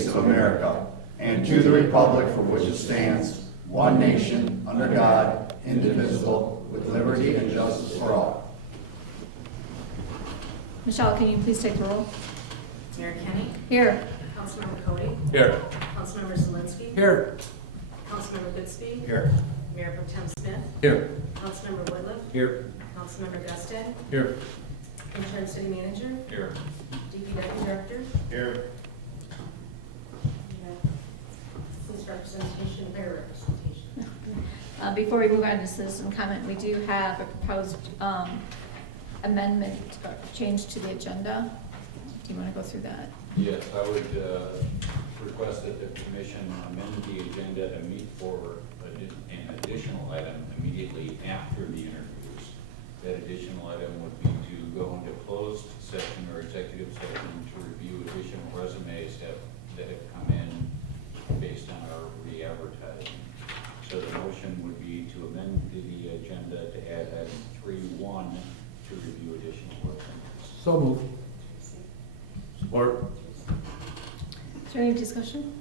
States of America and to the republic for which it stands, one nation, under God, indivisible, with liberty and justice for all. Michelle, can you please take the roll? Mayor Kenny. Here. Councilmember Cody. Here. Councilmember Zelinski. Here. Councilmember Goodspeed. Here. Mayor Pro Tem Smith. Here. Councilmember Woodliff. Here. Councilmember Gustin. Here. Interim City Manager. Here. DPW Director. Here. Police representation, mayor representation. Before we move on to citizen comment, we do have a proposed amendment or change to the agenda. Do you want to go through that? Yes, I would request that the commission amend the agenda to meet for an additional item immediately after the interviews. That additional item would be to go into closed session or executive session to review additional resumes that have come in based on our re-advertising. So the motion would be to amend the agenda to add item 3.1 to review additional resumes. So moved. Support. Is there any discussion?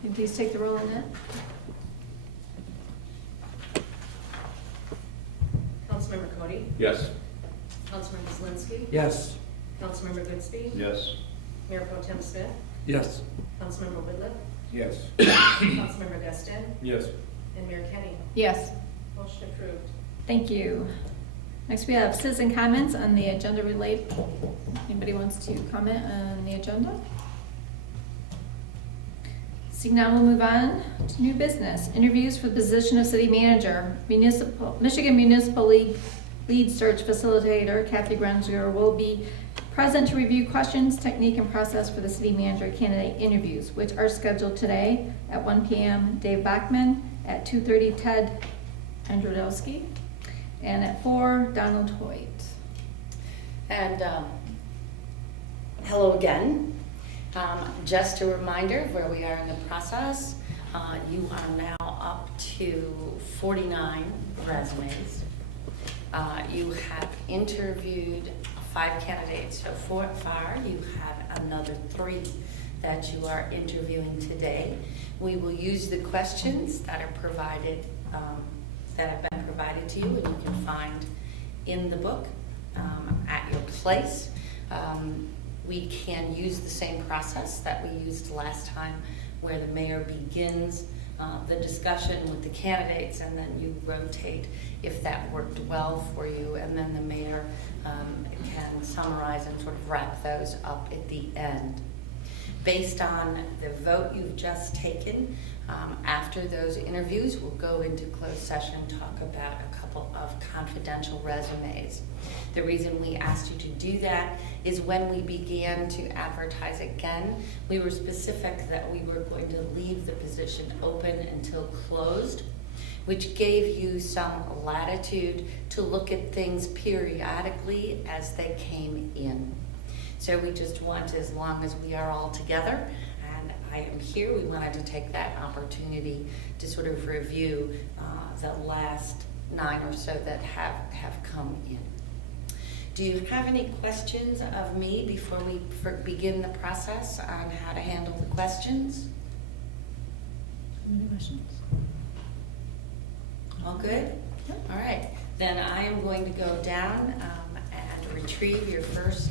Can you please take the roll on that? Councilmember Cody. Yes. Councilmember Zelinski. Yes. Councilmember Goodspeed. Yes. Mayor Pro Tem Smith. Yes. Councilmember Woodliff. Yes. Councilmember Gustin. Yes. And Mayor Kenny. Yes. Motion approved. Thank you. Next, we have citizen comments on the agenda relate. Anybody wants to comment on the agenda? Seeing now, we'll move on to new business. Interviews for the position of city manager. Michigan Municipal League lead search facilitator Kathy Grenziger will be present to review questions, technique, and process for the city manager candidate interviews, which are scheduled today at 1 p.m. Dave Bachman, at 2:30 Ted Androdowski, and at 4 Donald Hoyt. And hello again. Just a reminder of where we are in the process. You are now up to 49 resumes. You have interviewed 5 candidates so far. You have another 3 that you are interviewing today. We will use the questions that are provided, that have been provided to you, and you can find in the book at your place. We can use the same process that we used last time, where the mayor begins the discussion with the candidates, and then you rotate if that worked well for you, and then the mayor can summarize and sort of wrap those up at the end. Based on the vote you've just taken, after those interviews, we'll go into closed session, talk about a couple of confidential resumes. The reason we asked you to do that is when we began to advertise again, we were specific that we were going to leave the position open until closed, which gave you some latitude to look at things periodically as they came in. So we just want, as long as we are all together, and I am here, we wanted to take that opportunity to sort of review the last 9 or so that have come in. Do you have any questions of me before we begin the process on how to handle the questions? Any questions? All good? Yep. All right. Then I am going to go down and retrieve your first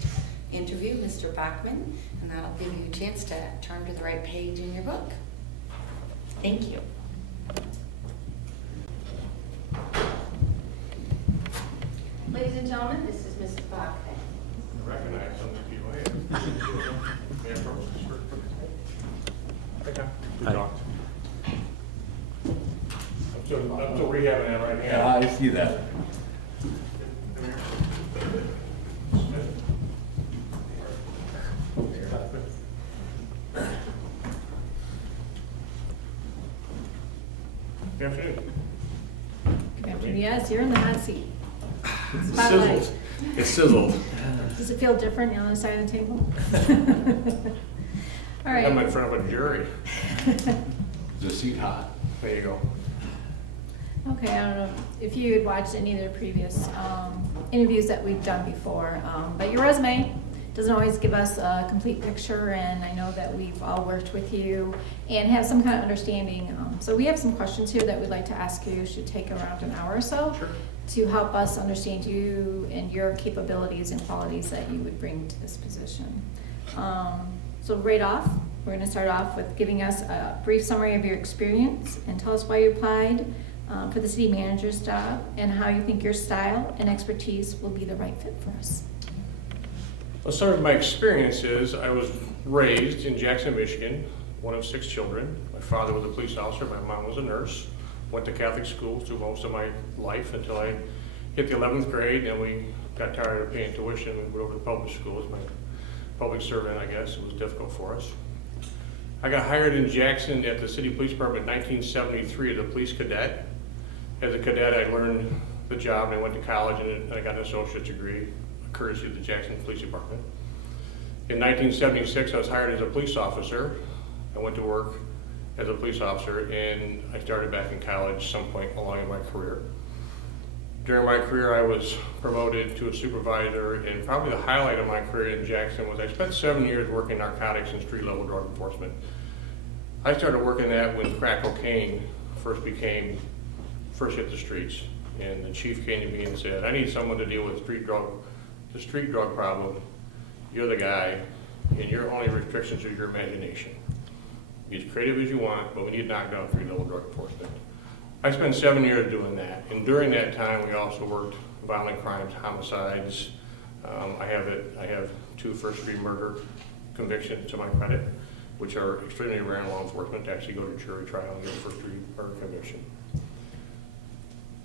interview, Mr. Bachman, and that'll give you a chance to turn to the right page in your book. Thank you. Ladies and gentlemen, this is Mr. Bachman. Recognize some of you. Okay. Good talk. I'm still rehabbing that right now. Yeah, I see that. Good afternoon. Good afternoon. Yes, you're in the hot seat. Spotlight. It's sizzled. Does it feel different on the other side of the table? All right. I'm in front of a jury. Is the seat hot? There you go. Okay, I don't know if you had watched any of the previous interviews that we've done before, but your resume doesn't always give us a complete picture, and I know that we've all worked with you and have some kind of understanding. So we have some questions here that we'd like to ask you. Should take around an hour or so. Sure. To help us understand you and your capabilities and qualities that you would bring to this position. So right off, we're going to start off with giving us a brief summary of your experience and tell us why you applied for the city manager's job and how you think your style and expertise will be the right fit for us. Well, some of my experiences, I was raised in Jackson, Michigan, one of 6 children. My father was a police officer, my mom was a nurse. Went to Catholic school through most of my life until I hit the 11th grade, and we got tired of paying tuition. We went over to public schools. My public servant, I guess, it was difficult for us. I got hired in Jackson at the city police department in 1973 as a police cadet. As a cadet, I learned the job, and I went to college, and I got an associate's degree, courtesy of the Jackson Police Department. In 1976, I was hired as a police officer. I went to work as a police officer, and I started back in college some point along in my career. During my career, I was promoted to a supervisor, and probably the highlight of my career in Jackson was I spent 7 years working narcotics and street-level drug enforcement. I started working that when crack cocaine first hit the streets, and the chief came to me and said, "I need someone to deal with the street drug problem. You're the guy, and your only restrictions are your imagination. Be as creative as you want, but we need to knock down street-level drug enforcement." I spent 7 years doing that, and during that time, we also worked violent crimes, homicides. I have 2 first-degree murder convictions to my credit, which are extremely rare in law enforcement to actually go to jury trial and get a first-degree murder conviction.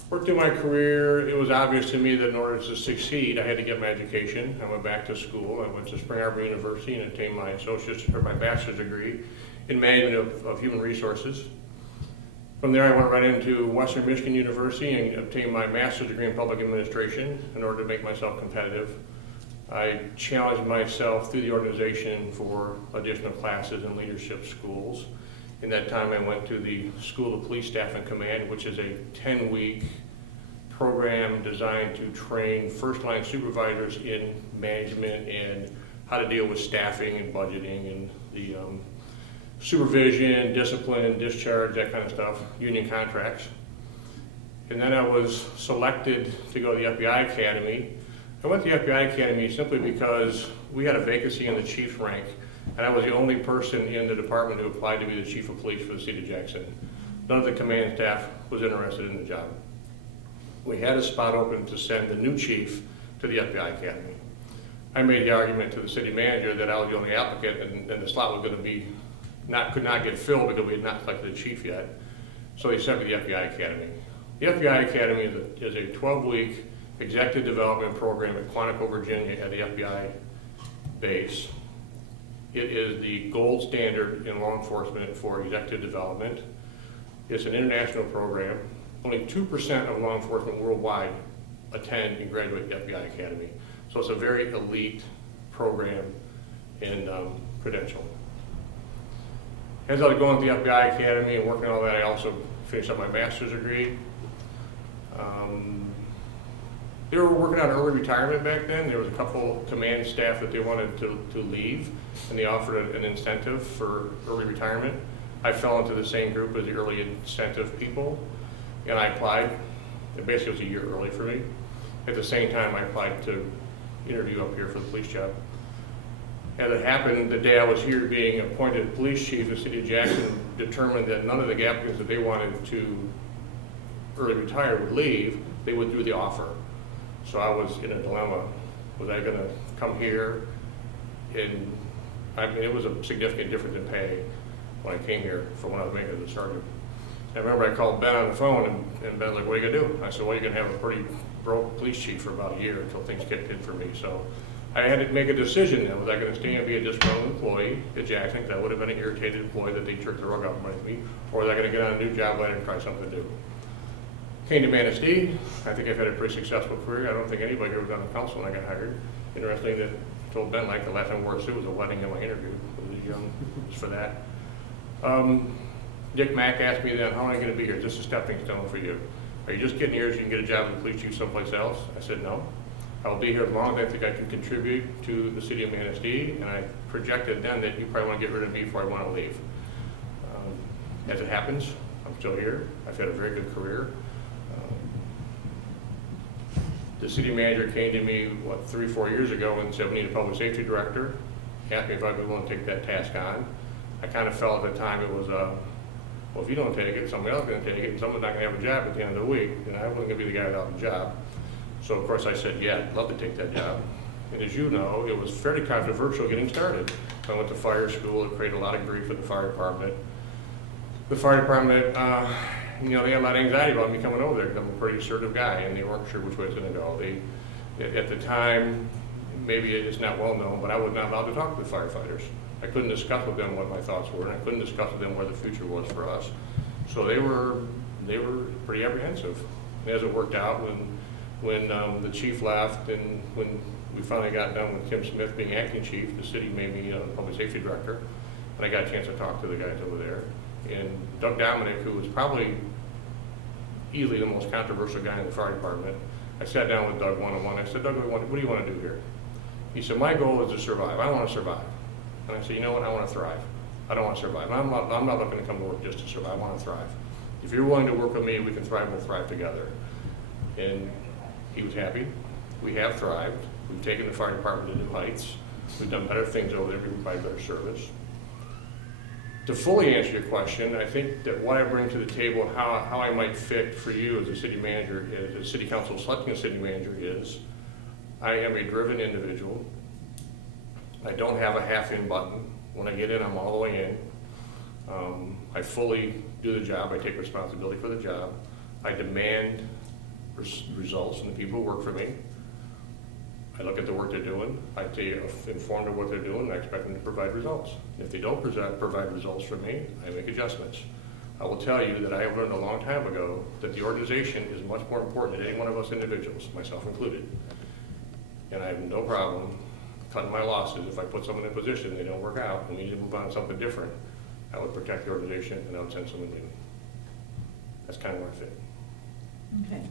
Worked through my career, it was obvious to me that in order to succeed, I had to get my education. I went back to school. I went to Spring Arbor University and obtained my my bachelor's degree in management of human resources. From there, I went right into Western Michigan University and obtained my master's degree in public administration in order to make myself competitive. I challenged myself through the organization for additional classes in leadership schools. In that time, I went to the School of Police Staff and Command, which is a 10-week program designed to train first-line supervisors in management and how to deal with staffing and budgeting and the supervision, discipline, discharge, that kind of stuff, union contracts. And then I was selected to go to the FBI Academy. I went to the FBI Academy simply because we had a vacancy in the chief's rank, and I was the only person in the department who applied to be the chief of police for the city of Jackson. None of the command staff was interested in the job. We had a spot open to send the new chief to the FBI Academy. I made the argument to the city manager that I was the only applicant, and the slot was going to be could not get filled because we had not selected a chief yet. So they sent me to the FBI Academy. The FBI Academy is a 12-week executive development program at Quantico, Virginia at the FBI base. It is the gold standard in law enforcement for executive development. It's an international program. Only 2% of law enforcement worldwide attend and graduate the FBI Academy. So it's a very elite program and credential. As I was going to the FBI Academy and working on all that, I also finished up my master's degree. They were working on early retirement back then. There was a couple command staff that they wanted to leave, and they offered an incentive for early retirement. I fell into the same group as the early incentive people, and I applied. It basically was a year early for me. At the same time, I applied to interview up here for the police job. As it happened, the day I was here being appointed police chief, the city of Jackson determined that none of the applicants that they wanted to early retire would leave. They withdrew the offer. So I was in a dilemma. Was I gonna come here? And I mean, it was a significant difference in pay when I came here from when I was making as a sergeant. I remember I called Ben on the phone, and Ben's like, "What are you gonna do?" I said, "Well, you're gonna have a pretty broke police chief for about a year until things kicked in for me." So I had to make a decision then. Was I gonna stay and be a disgruntled employee at Jackson? Because I would have been an irritated employee that they jerked the rug out from me. Or was I gonna get on a new job later and try something new? Came to Manistee. I think I've had a pretty successful career. I don't think anybody ever was on the council when I got hired. Interesting that I told Ben, like, the last time I wore a suit was a wedding in my interview. Just for that. Dick Mack asked me then, "How am I going to be here? Is this a stepping stone for you? Are you just getting here so you can get a job as a police chief someplace else?" I said, "No. I'll be here as long as I think I can contribute to the city of Manistee, and I projected then that you probably want to get rid of me before I want to leave. As it happens, I'm still here. I've had a very good career. The city manager came to me, 3 or 4 years ago and said, we need a public safety director. Asked me if I'd be willing to take that task on. I kind of felt at the time it was, well, if you don't take it, somebody else is going to take it, and someone's not going to have a job at the end of the week, and I wasn't going to be the guy without a job. So of course I said, yeah, I'd love to take that job. And as you know, it was fairly controversial getting started. I went to fire school. It created a lot of grief in the fire department. The fire department, they had a lot of anxiety about me coming over there because I'm a pretty assertive guy, and they weren't sure which way it's going to go. At the time, maybe it's not well known, but I was not allowed to talk to the firefighters. I couldn't discuss with them what my thoughts were, and I couldn't discuss with them where the future was for us. So they were pretty apprehensive. And as it worked out, when the chief left and when we finally got done with Tim Smith being acting chief, the city made me public safety director, and I got a chance to talk to the guys over there. And Doug Dominic, who was probably easily the most controversial guy in the fire department, I sat down with Doug one-on-one. I said, Doug, what do you want to do here? He said, my goal is to survive. I want to survive. And I said, you know what? I want to thrive. I don't want to survive. I'm not looking to come to work just to survive. I want to thrive. If you're willing to work with me, we can thrive. We'll thrive together. And he was happy. We have thrived. We've taken the fire department to new heights. We've done better things over there. We provide better service. To fully answer your question, I think that what I bring to the table, how I might fit for you as a city manager, as a city council selecting a city manager is, I am a driven individual. I don't have a half-in button. When I get in, I'm all the way in. I fully do the job. I take responsibility for the job. I demand results from the people who work for me. I look at the work they're doing. I stay informed of what they're doing, and I expect them to provide results. If they don't provide results for me, I make adjustments. I will tell you that I have learned a long time ago that the organization is much more important than any one of us individuals, myself included. And I have no problem cutting my losses if I put someone in a position and they don't work out and we need to move on to something different. I would protect the organization and I would send someone new. That's kind of where I fit. Okay.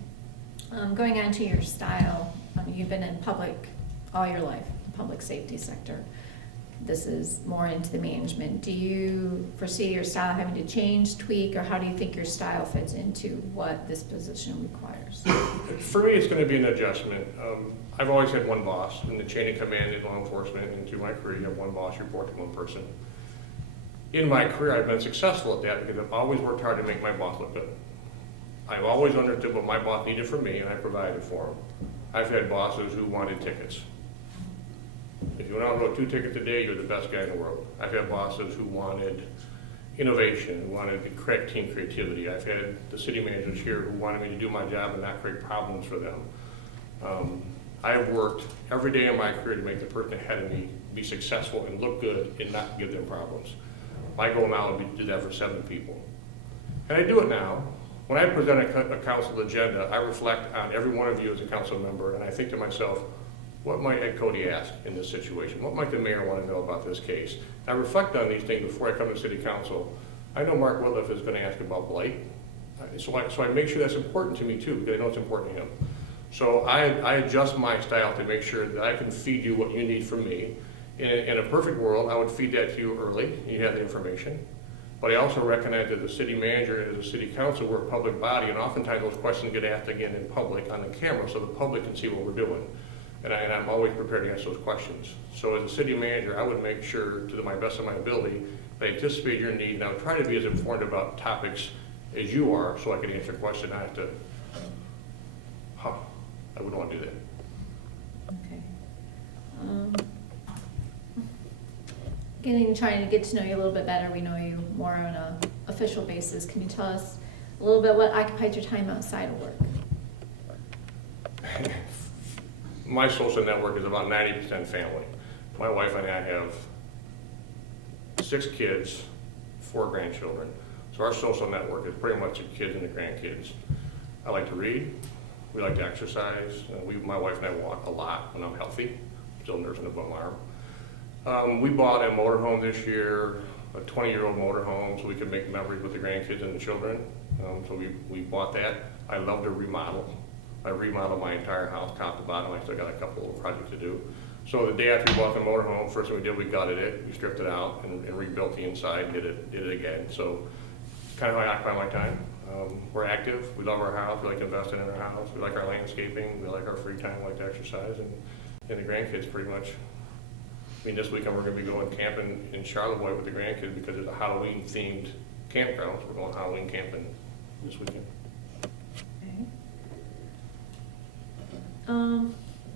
Going on to your style, you've been in public all your life, the public safety sector. This is more into the management. Do you foresee your style having to change, tweak, or how do you think your style fits into what this position requires? For me, it's going to be an adjustment. I've always had one boss in the chain of command in law enforcement, and through my career, you have one boss, you report to one person. In my career, I've been successful at that because I've always worked hard to make my boss look good. I've always understood what my boss needed from me, and I provided for him. I've had bosses who wanted tickets. If you went out and wrote 2 tickets a day, you're the best guy in the world. I've had bosses who wanted innovation, who wanted to correct team creativity. I've had the city managers here who wanted me to do my job and not create problems for them. I've worked every day of my career to make the person ahead of me be successful and look good and not give them problems. My goal now would be to do that for 7 people. And I do it now. When I present a council agenda, I reflect on every one of you as a council member, and I think to myself, what might Ed Cody ask in this situation? What might the mayor want to know about this case? I reflect on these things before I come to city council. I know Mark Whitliff is going to ask about blight, so I make sure that's important to me too, because I know it's important to him. So I adjust my style to make sure that I can feed you what you need from me. In a perfect world, I would feed that to you early, and you have the information. But I also recognize that the city manager and as a city council, we're a public body, and oftentimes those questions get asked again in public on the camera so the public can see what we're doing. And I'm always prepared to answer those questions. So as a city manager, I would make sure, to my best of my ability, that I anticipate your need, and I would try to be as informed about topics as you are so I can answer a question. I have to, I wouldn't want to do that. Okay. Trying to get to know you a little bit better. We know you more on an official basis. Can you tell us a little bit what occupies your time outside of work? My social network is about 90% family. My wife and I have 6 kids, 4 grandchildren. So our social network is pretty much the kids and the grandkids. I like to read. We like to exercise. My wife and I walk a lot when I'm healthy. I'm still nursing a bum arm. We bought a motorhome this year, a 20-year-old motorhome, so we could make memories with the grandkids and the children. So we bought that. I love to remodel. I remodeled my entire house, top to bottom. I still got a couple of projects to do. So the day after we bought the motorhome, first thing we did, we gutted it, we stripped it out and rebuilt the inside, did it again. So it's kind of how I occupy my time. We're active, we love our house, we like investing in our house, we like our landscaping, we like our free time, we like to exercise, and the grandkids pretty much. I mean, this weekend we're gonna be going camping in Charlevoix with the grandkids because there's a Halloween themed campground, so we're going Halloween camping this weekend.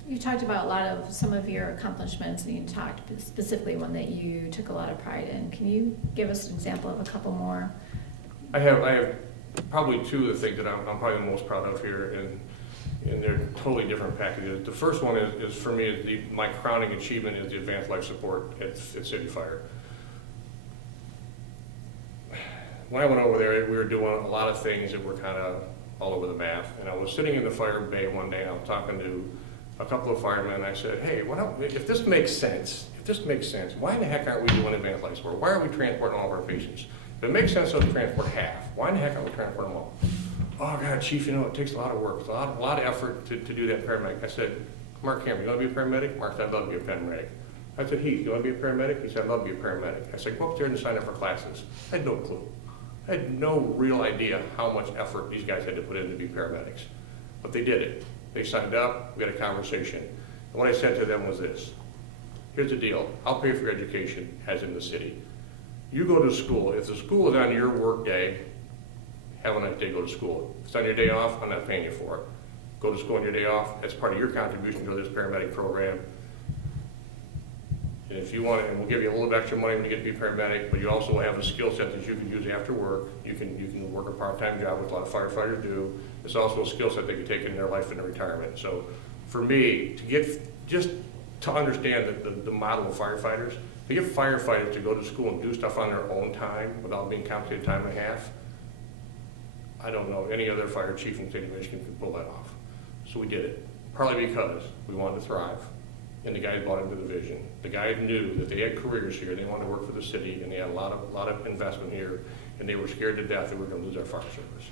You talked about a lot of some of your accomplishments, and you talked specifically one that you took a lot of pride in. Can you give us an example of a couple more? I have probably two of the things that I'm probably the most proud of here, and they're totally different packages. The first one is for me, my crowning achievement is the advanced life support at City Fire. When I went over there, we were doing a lot of things that were kind of all over the map, and I was sitting in the fire bay one day, and I was talking to a couple of firemen, and I said, hey, if this makes sense, why in the heck aren't we doing advanced life support? Why are we transporting all of our patients? If it makes sense to transport half, why in the heck aren't we transporting them all? Oh God, Chief, it takes a lot of work, it's a lot of effort to do that paramedic. I said, Mark Cameron, you want to be a paramedic? Mark said, I'd love to be a paramedic. I said, Heath, you want to be a paramedic? He said, I'd love to be a paramedic. I said, go up there and sign up for classes. I had no clue. I had no real idea how much effort these guys had to put in to be paramedics. But they did it. They signed up, we had a conversation. And what I said to them was this: here's the deal, I'll pay for your education, as in the city. You go to school, if the school is on your work day, have a nice day, go to school. If it's on your day off, I'm not paying you for it. Go to school on your day off, that's part of your contribution to this paramedic program. And if you want it, and we'll give you a little bit extra money when you get to be paramedic, but you also have a skill set that you can use after work. You can work a part-time job, which a lot of firefighters do. It's also a skill set they can take in their life in their retirement. So for me, to understand the model of firefighters, to get firefighters to go to school and do stuff on their own time without being compensated time and a half, I don't know any other fire chief in the state of Michigan could pull that off. So we did it, partly because we wanted to thrive. And the guys bought into the vision. The guys knew that they had careers here, they wanted to work for the city, and they had a lot of investment here, and they were scared to death that we were going to lose our fire service.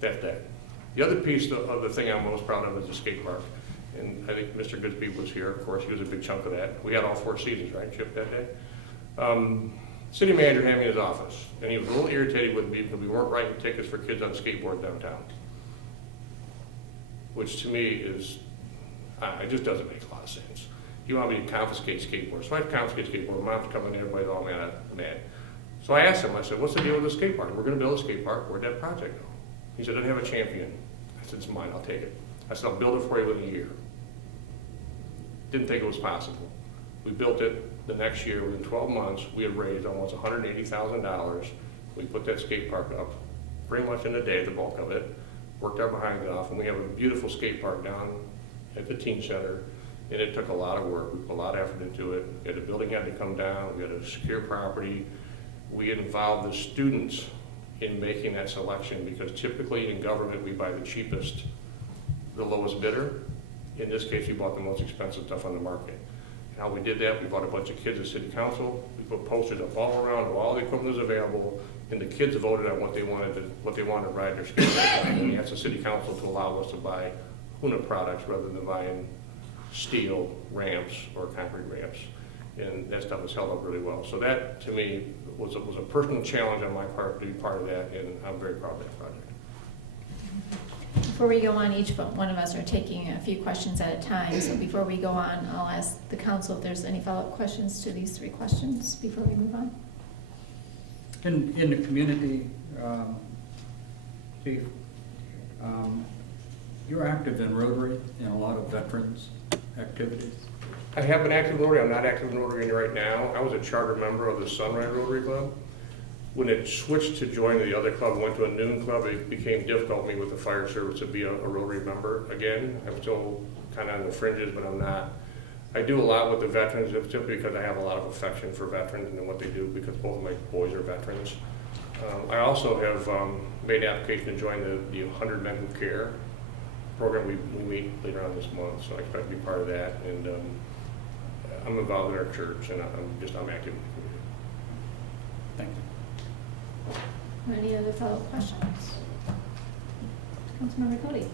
That's that. The other piece of the thing I'm most proud of is the skate park. And I think Mr. Goodspeed was here, of course, he was a big chunk of that. We had all 4 seasons, right, Chip, that day? City manager had me in his office, and he was a little irritated with me because we weren't writing tickets for kids on skateboard downtown. Which to me is, it just doesn't make a lot of sense. You want me to confiscate skateboards. So I confiscate skateboards. Mom's coming in, everybody's all mad. So I asked him, I said, what's the deal with the skate park? We're going to build a skate park. Where'd that project go? He said, I didn't have a champion. I said, it's mine, I'll take it. I said, I'll build it for you within a year. Didn't think it was possible. We built it the next year. Within 12 months, we had raised almost $180,000. We put that skate park up pretty much in a day, the bulk of it. Worked our behind it off, and we have a beautiful skate park down at the teen center. And it took a lot of work. We put a lot of effort into it. The building had to come down. We had to secure property. We involved the students in making that selection because typically in government we buy the cheapest, the lowest bidder. In this case, we bought the most expensive stuff on the market. And how we did that, we bought a bunch of kids at city council. We put posters up all around, all the equipment was available, and the kids voted on what they wanted to ride their skateboard. And we asked the city council to allow us to buy Huna products rather than buying steel ramps or concrete ramps, and that stuff has held up really well. So that, to me, was a personal challenge on my part to be part of that, and I'm very proud of that project. Before we go on, each one of us are taking a few questions at a time. So before we go on, I'll ask the council if there's any follow-up questions to these 3 questions before we move on. In the community, Chief, you're active in Rotary and a lot of veterans activities. I have been active in Rotary. I'm not active in Rotary right now. I was a charter member of the Sunrise Rotary Club. When it switched to joining the other club, went to a noon club, it became difficult for me with the fire service to be a Rotary member again. I'm still kind of on the fringes, but I'm not. I do a lot with the veterans simply because I have a lot of affection for veterans and what they do because both of my boys are veterans. I also have made an application to join the 100 Men Who Care program. We meet later on this month, so I expect to be part of that. And I'm involved in our church, and I'm active in the community. Thank you. Any other follow-up questions? Councilmember Cody.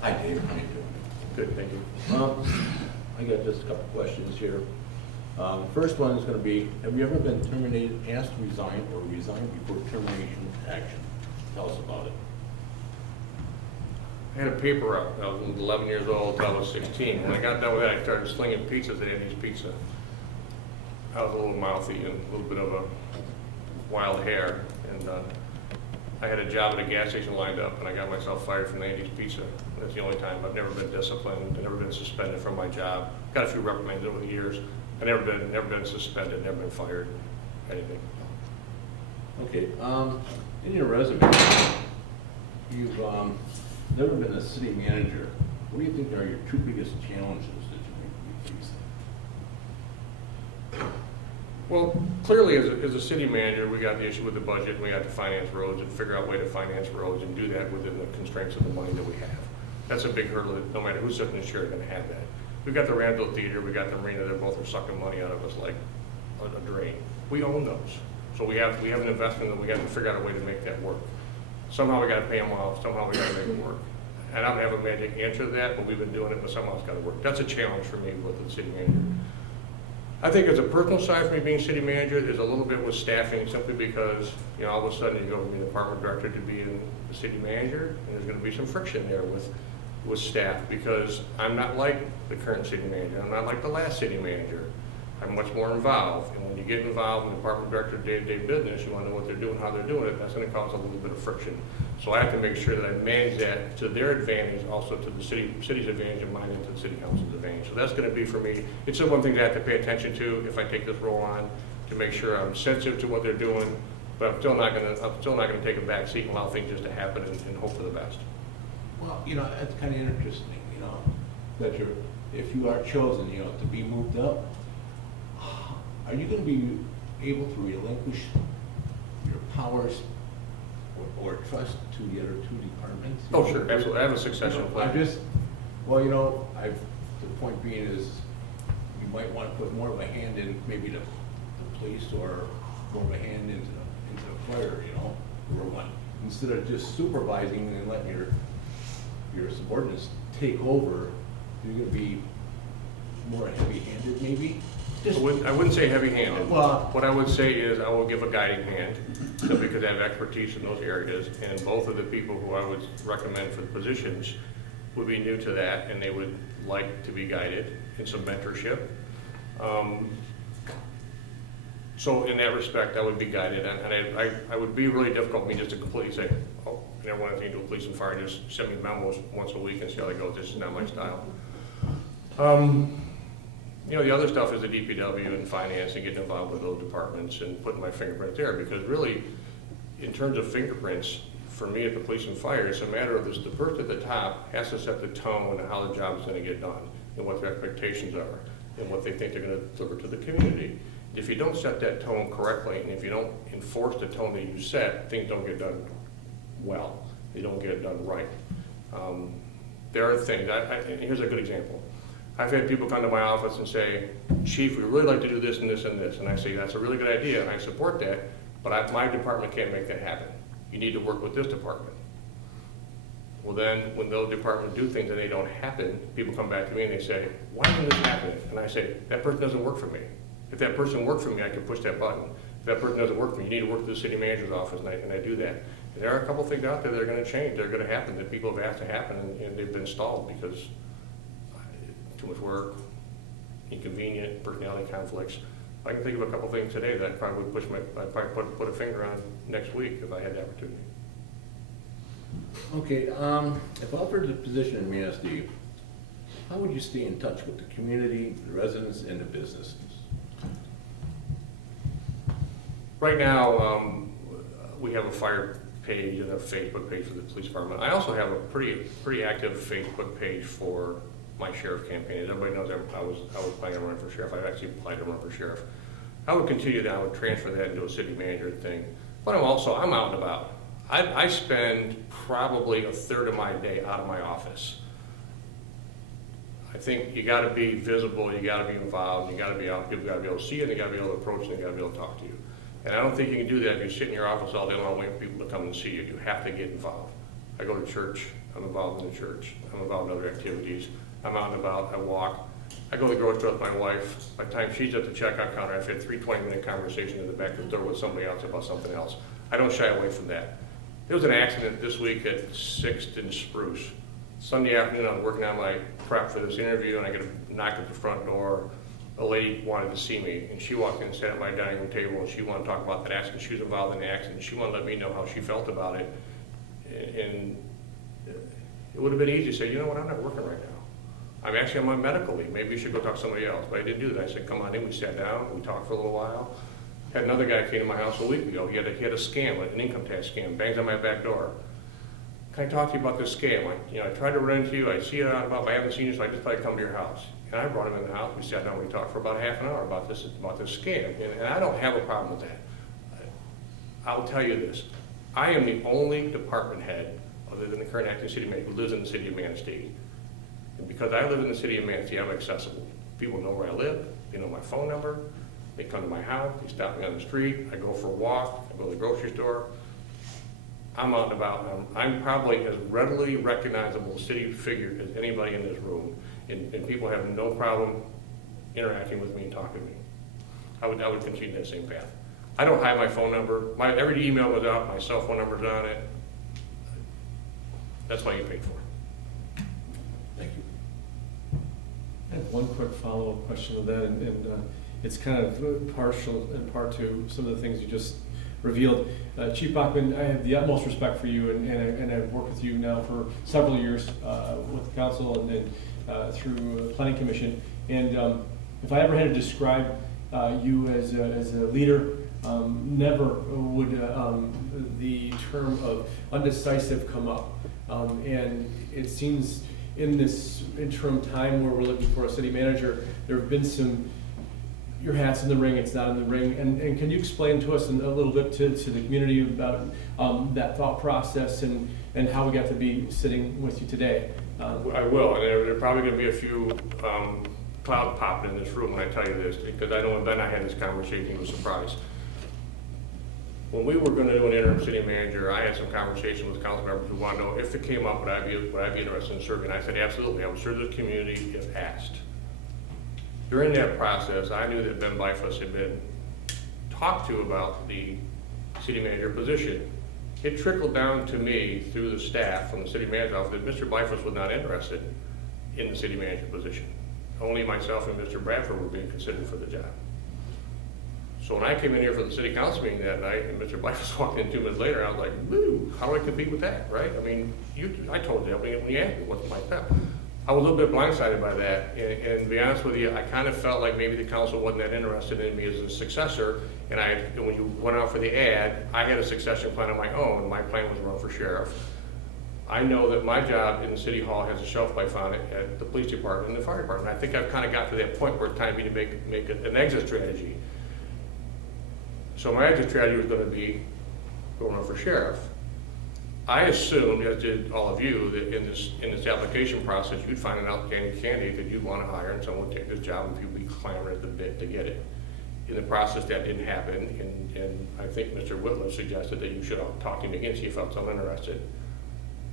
Hi, Dave. How you doing? Good, thank you. I got just a couple questions here. The first one is going to be, have you ever been terminated, asked to resign, or resigned before termination action? Tell us about it. I had a paper route. I was 11 years old until I was 16. When I got done with that, I started slinging pizzas at Andy's Pizza. I was a little mouthy and a little bit of a wild hair, and I had a job at a gas station lined up, and I got myself fired from Andy's Pizza. That's the only time. I've never been disciplined. I've never been suspended from my job. Got a few reprimands over the years. I've never been suspended, never been fired, anything. Okay, in your resume, you've never been a city manager. What do you think are your two biggest challenges that you may be facing? Well, clearly, as a city manager, we got the issue with the budget, and we got to finance roads and figure out a way to finance roads and do that within the constraints of the money that we have. That's a big hurdle that no matter who's sitting in the chair, going to have that. We've got the Randall Theater, we got the marina, they both are sucking money out of us like a drain. We own those. So we have an investment that we got to figure out a way to make that work. Somehow we got to pay them off, somehow we got to make it work. And I don't have a magic answer to that, but we've been doing it, but somehow it's got to work. That's a challenge for me with the city manager. I think as a personal side for me being city manager is a little bit with staffing, simply because, you know, all of a sudden you go from being the department director to being the city manager, and there's going to be some friction there with staff, because I'm not like the current city manager. I'm not like the last city manager. I'm much more involved, and when you get involved in the department director day-to-day business, you want to know what they're doing, how they're doing it. That's going to cause a little bit of friction. So I have to make sure that I manage that to their advantage, also to the city's advantage, and mine and to the city council's advantage. So that's going to be for me. It's the one thing that I have to pay attention to if I take this role on, to make sure I'm sensitive to what they're doing, but I'm still not going to take a back seat and allow things just to happen and hope for the best. Well, you know, that's kind of interesting, you know, that if you are chosen, you know, to be moved up, are you going to be able to relinquish your powers or trust to the other two departments? Oh, sure, absolutely. I have a succession plan. Well, you know, the point being is, you might want to put more of a hand in maybe the police, or more of a hand into the fire, you know, or one, instead of just supervising and letting your subordinates take over. You're going to be more heavy-handed, maybe? I wouldn't say heavy-handed. Well, What I would say is I will give a guiding hand, simply because I have expertise in those areas, and both of the people who I would recommend for the positions would be new to that, and they would like to be guided in some mentorship. So in that respect, I would be guided, and I would be really difficult for me just to completely say, oh, I never want anything to do with police and fire, just send me memos once a week and see how they go. This is not my style. You know, the other stuff is the DPW and finance and getting involved with those departments and putting my fingerprint there, because really, in terms of fingerprints, for me at the police and fire, it's a matter of this: the person at the top has to set the tone and how the job is going to get done, and what their expectations are, and what they think they're going to deliver to the community. If you don't set that tone correctly, and if you don't enforce the tone that you set, things don't get done well. They don't get done right. There are things, here's a good example. I've had people come to my office and say, Chief, we really like to do this and this and this. And I say, that's a really good idea, and I support that, but my department can't make that happen. You need to work with this department. Well, then, when those departments do things and they don't happen, people come back to me and they say, why isn't this happening? And I say, that person doesn't work for me. If that person worked for me, I could push that button. If that person doesn't work for me, you need to work to the city manager's office, and I do that. And there are a couple things out there that are going to change, that are going to happen, that people have asked to happen, and they've been stalled because too much work, inconvenient, personality conflicts. I can think of a couple things today that I probably would put a finger on next week if I had the opportunity. okay, if offered the position in Manistee, how would you stay in touch with the community, the residents, and the businesses? Right now, we have a fire page and a Facebook page for the police department. I also have a pretty active Facebook page for my sheriff campaign. As everybody knows, I was planning on running for sheriff. I actually applied to run for sheriff. I would continue that. I would transfer that into a city manager thing. But I'm out and about. I spend probably a third of my day out of my office. I think you got to be visible, you got to be involved, you got to be out. People got to be able to see you, and they got to be able to approach you, and they got to be able to talk to you. And I don't think you can do that if you sit in your office all day long waiting for people to come and see you. You have to get involved. I go to church, I'm involved in the church, I'm involved in other activities, I'm out and about, I walk, I go to the grocery store with my wife. By the time she's at the checkout counter, I've had 3 20-minute conversations in the back of the door with somebody else about something else. I don't shy away from that. There was an accident this week at 6th and Spruce. Sunday afternoon, I was working on my prep for this interview, and I get a knock at the front door. A lady wanted to see me, and she walked in and sat at my dining room table, and she wanted to talk about that accident. She was involved in the accident. She wanted to let me know how she felt about it. And it would have been easy to say, you know what, I'm not working right now. I'm on medical leave. Maybe you should go talk to somebody else. But I didn't do that. I said, come on in. We sat down. We talked for a little while. Had another guy came to my house a week ago. He had a scam, an income tax scam. Bangs on my back door. Can I talk to you about this scam? I tried to run into you. I see you out about, but I haven't seen you, so I just thought I'd come to your house. And I brought him in the house. We sat down. We talked for about half an hour about this scam. And I don't have a problem with that. I'll tell you this. I am the only department head, other than the current acting city manager, who lives in the city of Manistee. And because I live in the city of Manistee, I'm accessible. People know where I live. They know my phone number. They come to my house. They stop me on the street. I go for a walk. I go to the grocery store. I'm out and about. I'm probably as readily recognizable city figure as anybody in this room. And people have no problem interacting with me and talking to me. I would continue that same path. I don't hide my phone number. Every email goes out. My cell phone number's on it. That's why you paid for it. Thank you. I have one quick follow-up question with that, and it's kind of partial in part to some of the things you just revealed. Chief Bachman, I have the utmost respect for you, and I've worked with you now for several years with the council and through the planning commission. And if I ever had to describe you as a leader, never would the term of undecisive come up. And it seems in this interim time where we're looking for a city manager, there have been your hat's in the ring, it's not in the ring. And can you explain to us a little bit to the community about that thought process and how we got to be sitting with you today? I will, and there are probably going to be a few clouds popping in this room when I tell you this, because I know when Ben and I had this conversation, he was surprised. When we were going to do an interim city manager, I had some conversation with council members who want to know if it came up, would I be interested in serving? I said, absolutely, I would serve the community if asked. During that process, I knew that Ben Bifus had been talked to about the city manager position. It trickled down to me through the staff from the city manager's office that Mr. Bifus was not interested in the city manager position. Only myself and Mr. Bradford were being considered for the job. So when I came in here for the city council meeting that night and Mr. Bifus walked in 2 minutes later, I was like, boo, how do I compete with that, right? I mean, I told you when you asked me what's my step. I was a little bit blindsided by that, and to be honest with you, I kind of felt like maybe the council wasn't that interested in me as a successor, and when you went out for the ad, I had a succession plan of my own. My plan was to run for sheriff. I know that my job in the city hall has a shelf life on it at the police department and the fire department. I think I've kind of got to that point where it's time for me to make an exit strategy. So my exit strategy was going to be going run for sheriff. I assumed, as did all of you, that in this application process, you'd find an outstanding candidate that you'd want to hire, and someone would take this job, and people would be clamoring at the bit to get it. In the process, that didn't happen, and I think Mr. Whitler suggested that you should talk to him again, see if I was uninterested.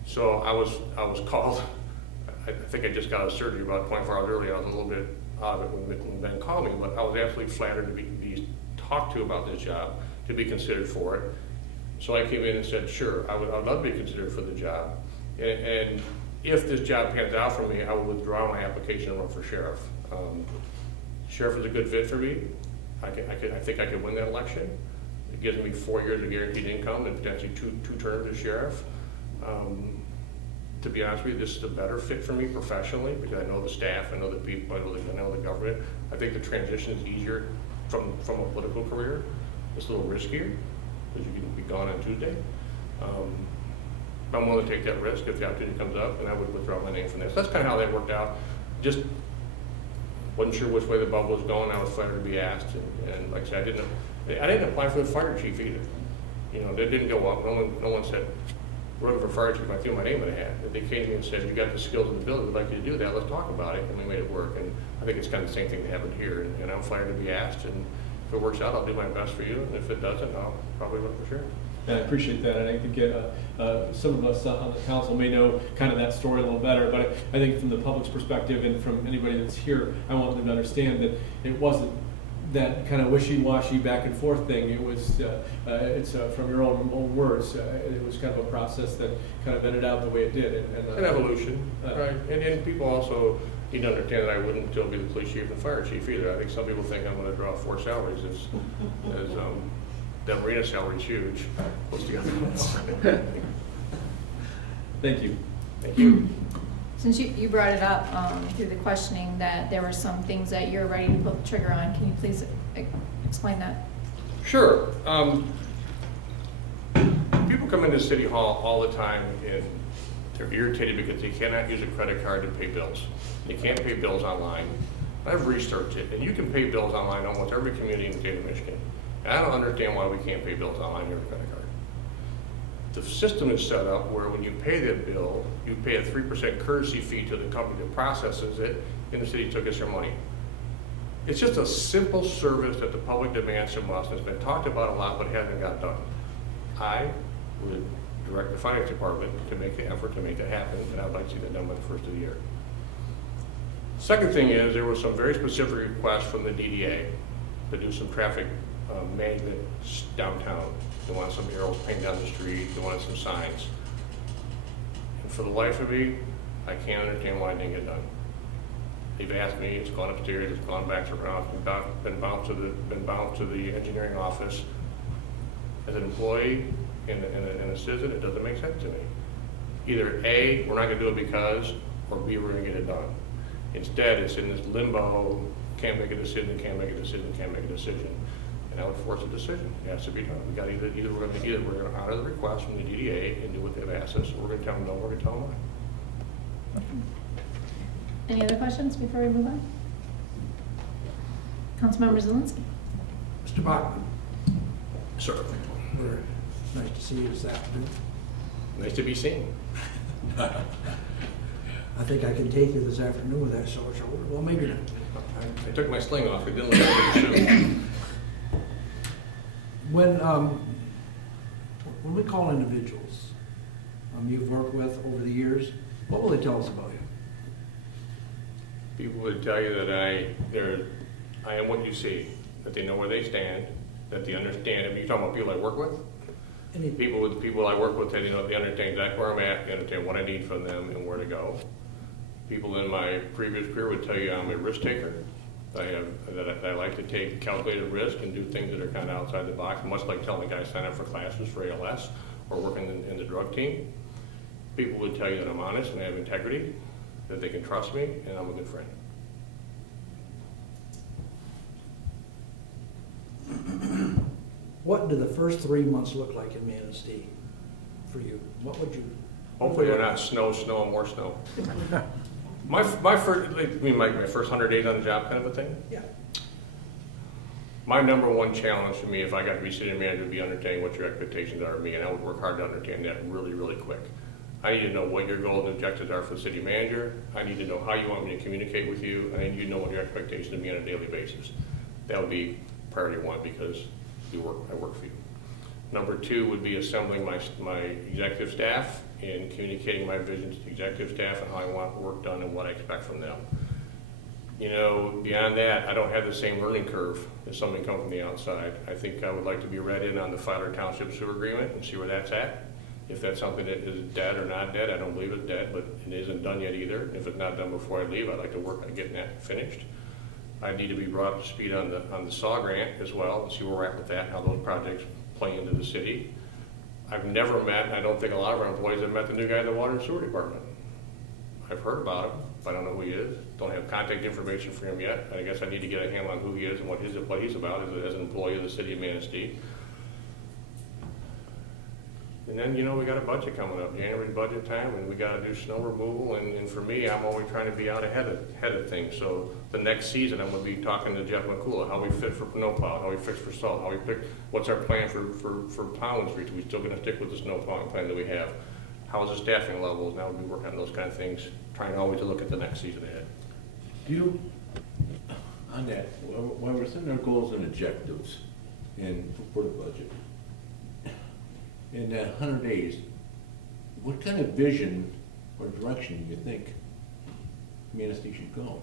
So I was called. I think I just got out of surgery about 24 hours earlier. I was a little bit out of it when Ben called me, but I was absolutely flattered to be talked to about this job, to be considered for it. So I came in and said, sure, I would love to be considered for the job. And if this job pans out for me, I will withdraw my application and run for sheriff. Sheriff is a good fit for me. I think I could win that election. It gives me 4 years of guaranteed income and potentially two terms as sheriff. To be honest with you, this is a better fit for me professionally because I know the staff, I know the people, I know the government. I think the transition is easier from a political career. It's a little riskier because you can be gone on Tuesday. I'm willing to take that risk if the opportunity comes up, and I would withdraw my name from this. That's kind of how that worked out. Just wasn't sure which way the bubble was going. I was flattered to be asked, and like I said, I didn't apply for the fire chief either. You know, that didn't go up. No one said, we're looking for fire chief. I threw my name in a hat. They came to me and said, you got the skills and ability. We'd like you to do that. Let's talk about it. And we made it work. And I think it's kind of the same thing that happened here. And I'm flattered to be asked. And if it works out, I'll do my best for you. And if it doesn't, I'll probably look for sure. And I appreciate that, and I think some of us on the council may know kind of that story a little better, but I think from the public's perspective and from anybody that's here, I want them to understand that it wasn't that kind of wishy-washy back and forth thing. It was, it's from your own words, it was kind of a process that kind of ended out the way it did. It's an evolution, right? And people also need to understand that I wouldn't still be the police chief and fire chief either. I think some people think I'm gonna draw 4 salaries as that marina salary's huge. What's the other ones? Thank you. Thank you. Since you brought it up through the questioning that there were some things that you're ready to pull the trigger on, can you please explain that? Sure. People come into City Hall all the time and they're irritated because they cannot use a credit card to pay bills. They can't pay bills online. I've researched it, and you can pay bills online in almost every community in the state of Michigan. And I don't understand why we can't pay bills online with a credit card. The system is set up where when you pay that bill, you pay a 3% courtesy fee to the company that processes it, and the city took us your money. It's just a simple service that the public demands from us, and it's been talked about a lot, but it hasn't got done. I would direct the finance department to make the effort to make that happen, and I'd like to see that done by the first of the year. Second thing is, there were some very specific requests from the DDA to do some traffic management downtown. They wanted some arrows painted down the street, they wanted some signs. And for the life of me, I can't understand why it didn't get done. They've asked me, it's gone upstairs, it's gone back around, been bounced to the engineering office. As an employee and a citizen, it doesn't make sense to me. Either A, we're not gonna do it because, or B, we're gonna get it done. Instead, it's in this limbo, can't make a decision, can't make a decision, can't make a decision. And I would force a decision. It has to be done. We got either we're gonna honor the request from the DDA and do what they've asked us, or we're gonna tell them no, we're gonna tell them why. Any other questions before we move on? Councilmember Zelinski. Mr. Bachman, Sir, we're nice to see you this afternoon. nice to be seen. I think I can take you this afternoon with that sore shoulder. Well, maybe not. I took my sling off, it didn't look like it. When we call individuals you've worked with over the years, what will they tell us about you? People would tell you that I am what you see, that they know where they stand, that they understand. I mean, you're talking about people I work with? Any People I work with, they understand exactly where I'm at, they understand what I need from them and where to go. People in my previous career would tell you I'm a risk taker. That I like to take calculated risk and do things that are kind of outside the box, much like telling a guy sign up for classes for ALS or working in the drug team. People would tell you that I'm honest and I have integrity, that they can trust me, and I'm a good friend. What do the first 3 months look like in Manistee for you? What would you? Hopefully they're not snow, and more snow. My first, my first 100 days on the job kind of a thing? Yeah. My number one challenge for me, if I got to be city manager, would be understanding what your expectations are of me, and I would work hard to understand that really, really quick. I need to know what your goals and objectives are for the city manager. I need to know how you want me to communicate with you. I need to know what your expectations of me on a daily basis. That would be priority one because I work for you. Number two would be assembling my executive staff and communicating my vision to the executive staff and how I want work done and what I expect from them. You know, beyond that, I don't have the same learning curve as somebody coming from the outside. I think I would like to be read in on the Filer Township Sewer Agreement and see where that's at. If that's something that is dead or not dead, I don't believe it's dead, but it isn't done yet either. If it's not done before I leave, I'd like to work on getting that finished. I need to be brought up to speed on the SAW grant as well and see where we're at with that and how those projects play into the city. I've never met, and I don't think a lot of our employees have met the new guy in the water and sewer department. I've heard about him, but I don't know who he is. Don't have contact information for him yet. I guess I need to get a handle on who he is and what he's about as an employee of the city of Manistee. And then, you know, we got a budget coming up, January budget time, and we got to do snow removal. And for me, I'm always trying to be out ahead of things. So the next season, I'm going to be talking to Jeff McCullough, how we fit for snowplow, how we fix for salt, how we pick, what's our plan for plowing streets. Are we still going to stick with the snow plowing plan that we have? How is the staffing levels? Now we'll be working on those kind of things, trying always to look at the next season ahead. Do you, on that, when we're setting our goals and objectives for the budget, in that 100 days, what kind of vision or direction do you think Manistee should go?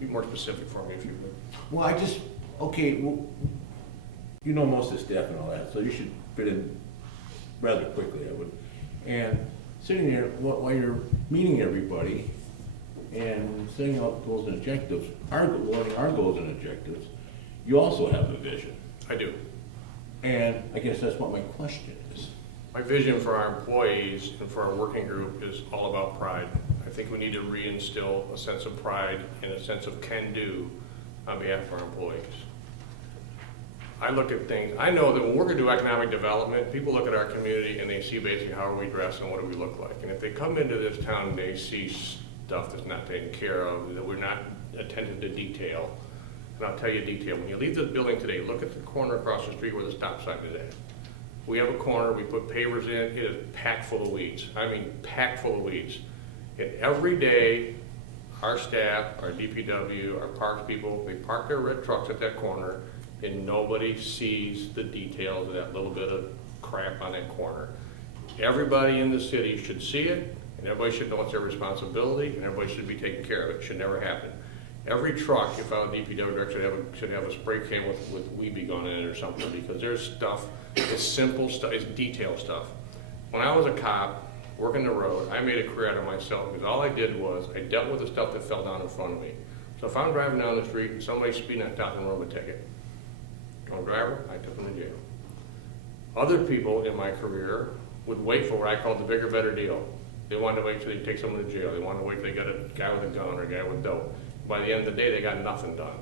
Be more specific for me if you would. Well, okay, well, you know most of the staff and all that, so you should fit in rather quickly, I would. And sitting there while you're meeting everybody and setting out goals and objectives, our goals and objectives, you also have a vision. I do. And I guess that's what my question is. My vision for our employees and for our working group is all about pride. I think we need to reinstill a sense of pride and a sense of can-do on behalf of our employees. I look at things, I know that when we're gonna do economic development, people look at our community and they see basically how are we dressed and what do we look like. And if they come into this town and they see stuff that's not taken care of, that we're not attentive to detail, and I'll tell you detail, when you leave this building today, look at the corner across the street where the stop sign is at. We have a corner, we put pavers in, it is packed full of weeds. I mean, packed full of weeds. And every day, our staff, our DPW, our parks people, they park their red trucks at that corner and nobody sees the details of that little bit of crap on that corner. Everybody in the city should see it, and everybody should know it's their responsibility, and everybody should be taking care of it. It should never happen. Every truck, if I was DPW director, should have a spray can with weed be gone in it or something, because there's stuff, it's simple stuff, it's detail stuff. When I was a cop, working the road, I made a career out of myself, because all I did was, I dealt with the stuff that fell down in front of me. So if I'm driving down the street and somebody's speeding, I stop and run them a ticket. Drunk driver, I took them to jail. Other people in my career would wait for what I called the bigger, better deal. They wanted to wait till they take someone to jail. They wanted to wait till they got a guy with a gun or a guy with dope. By the end of the day, they got nothing done.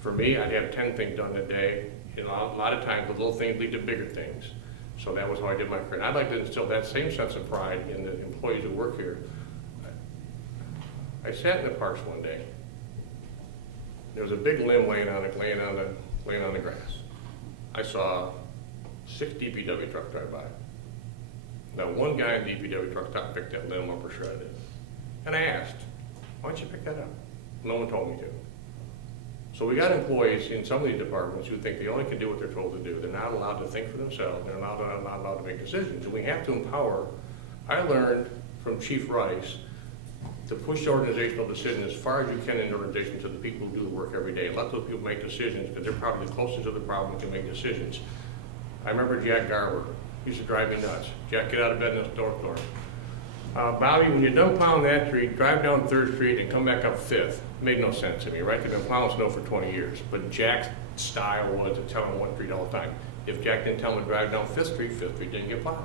For me, I'd have 10 things done a day. You know, a lot of times, the little things lead to bigger things. So that was how I did my career. And I'd like to instill that same sense of pride in the employees who work here. I sat in the parks one day. There was a big limb laying on the grass. I saw 6 DPW trucks drive by. Now, one guy in the DPW truck stopped, picked that limb up or shredded it. And I asked, why don't you pick that up? No one told me to. So we got employees in some of these departments who think they only can do what they're told to do. They're not allowed to think for themselves. They're not allowed to make decisions. And we have to empower. I learned from Chief Rice to push organizational decisions as far as you can in the organization to the people who do the work every day. Let those people make decisions because they're probably the closest to the problem and can make decisions. I remember Jack Garber. He used to drive me nuts. Jack, get out of bed in the snowstorm. Bobby, when you're done plowing that street, drive down 3rd Street and come back up 5th. Made no sense to me, right? They've been plowing snow for 20 years. But Jack's style was to tell him one street all the time. If Jack didn't tell him to drive down 5th Street didn't get plowed.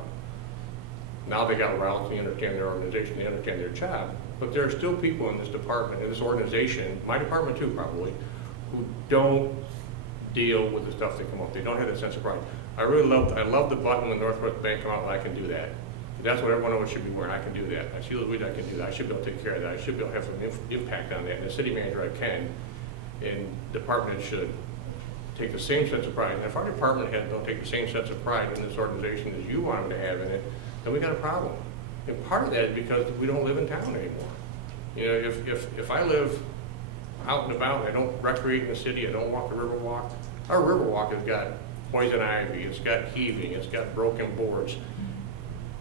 Now they got routes, they understand their organization, they understand their job. But there are still people in this department, in this organization, my department too probably, who don't deal with the stuff that come up. They don't have that sense of pride. I love the button when Northwest Bank come out and I can do that. That's what everyone else should be wearing. I can do that. I see those weeds, I can do that. I should be able to take care of that. I should be able to have some impact on that. And the city manager, I can. And department should take the same sense of pride. And if our department heads don't take the same sense of pride in this organization as you want them to have in it, then we got a problem. And part of that is because we don't live in town anymore. You know, if I live out and about and I don't recreate in the city, I don't walk the Riverwalk, our Riverwalk has got poison ivy, it's got heaving, it's got broken boards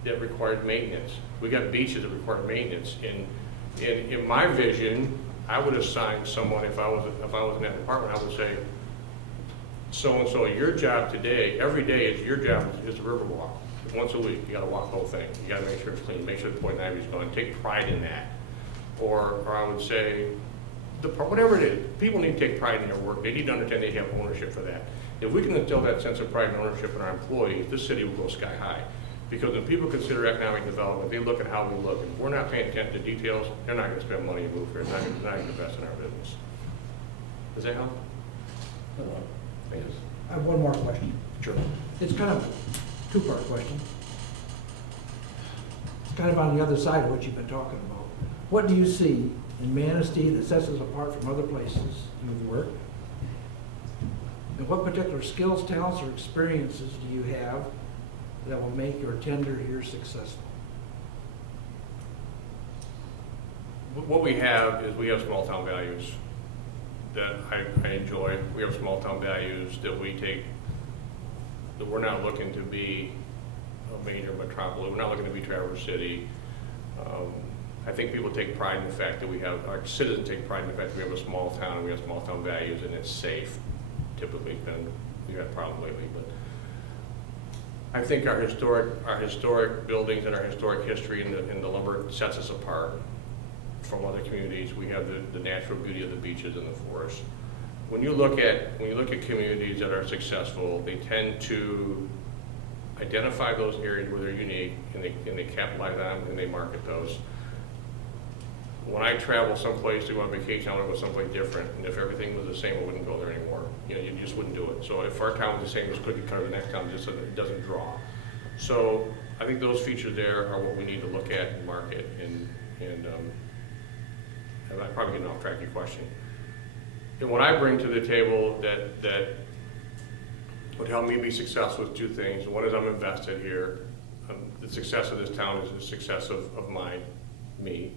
that required maintenance. We got beaches that require maintenance. In my vision, I would assign someone, if I was in that department, I would say, so-and-so, your job today, every day is your job is the Riverwalk. Once a week, you gotta walk the whole thing. You gotta make sure it's clean, make sure the poison ivy's gone, take pride in that. Or I would say, whatever it is, people need to take pride in their work. They need to understand they have ownership for that. If we can instill that sense of pride and ownership in our employees, this city will go sky high. Because when people consider economic development, they look at how we look. If we're not paying attention to details, they're not gonna spend money to move here. They're not gonna invest in our business. Does that help? Thanks. I have one more question. Sure. It's kind of a 2-part question. It's kind of on the other side of what you've been talking about. What do you see in Manistee that sets us apart from other places you've worked? And what particular skills, talents, or experiences do you have that will make your tenure here successful? What we have is we have small town values. that I enjoy. We have small town values that we take, that we're not looking to be a major metropolis. We're not looking to be Traverse City. I think people take pride in the fact that we have, our citizens take pride in the fact that we have a small town and we have small town values and it's safe. Typically, we've had problems lately, but I think our historic buildings and our historic history in the lumber sets us apart from other communities. We have the natural beauty of the beaches and the forests. When you look at communities that are successful, they tend to identify those areas where they're unique and they capitalize on them and they market those. When I travel someplace to go on vacation, I want to go someplace different. And if everything was the same, I wouldn't go there anymore. You know, you just wouldn't do it. So if our town was the same as cookie cutter, the next town just doesn't draw. So I think those features there are what we need to look at and market. And I'm probably getting off track of your question. And what I bring to the table that would help me be successful is two things. One is I'm invested here. The success of this town is the success of me.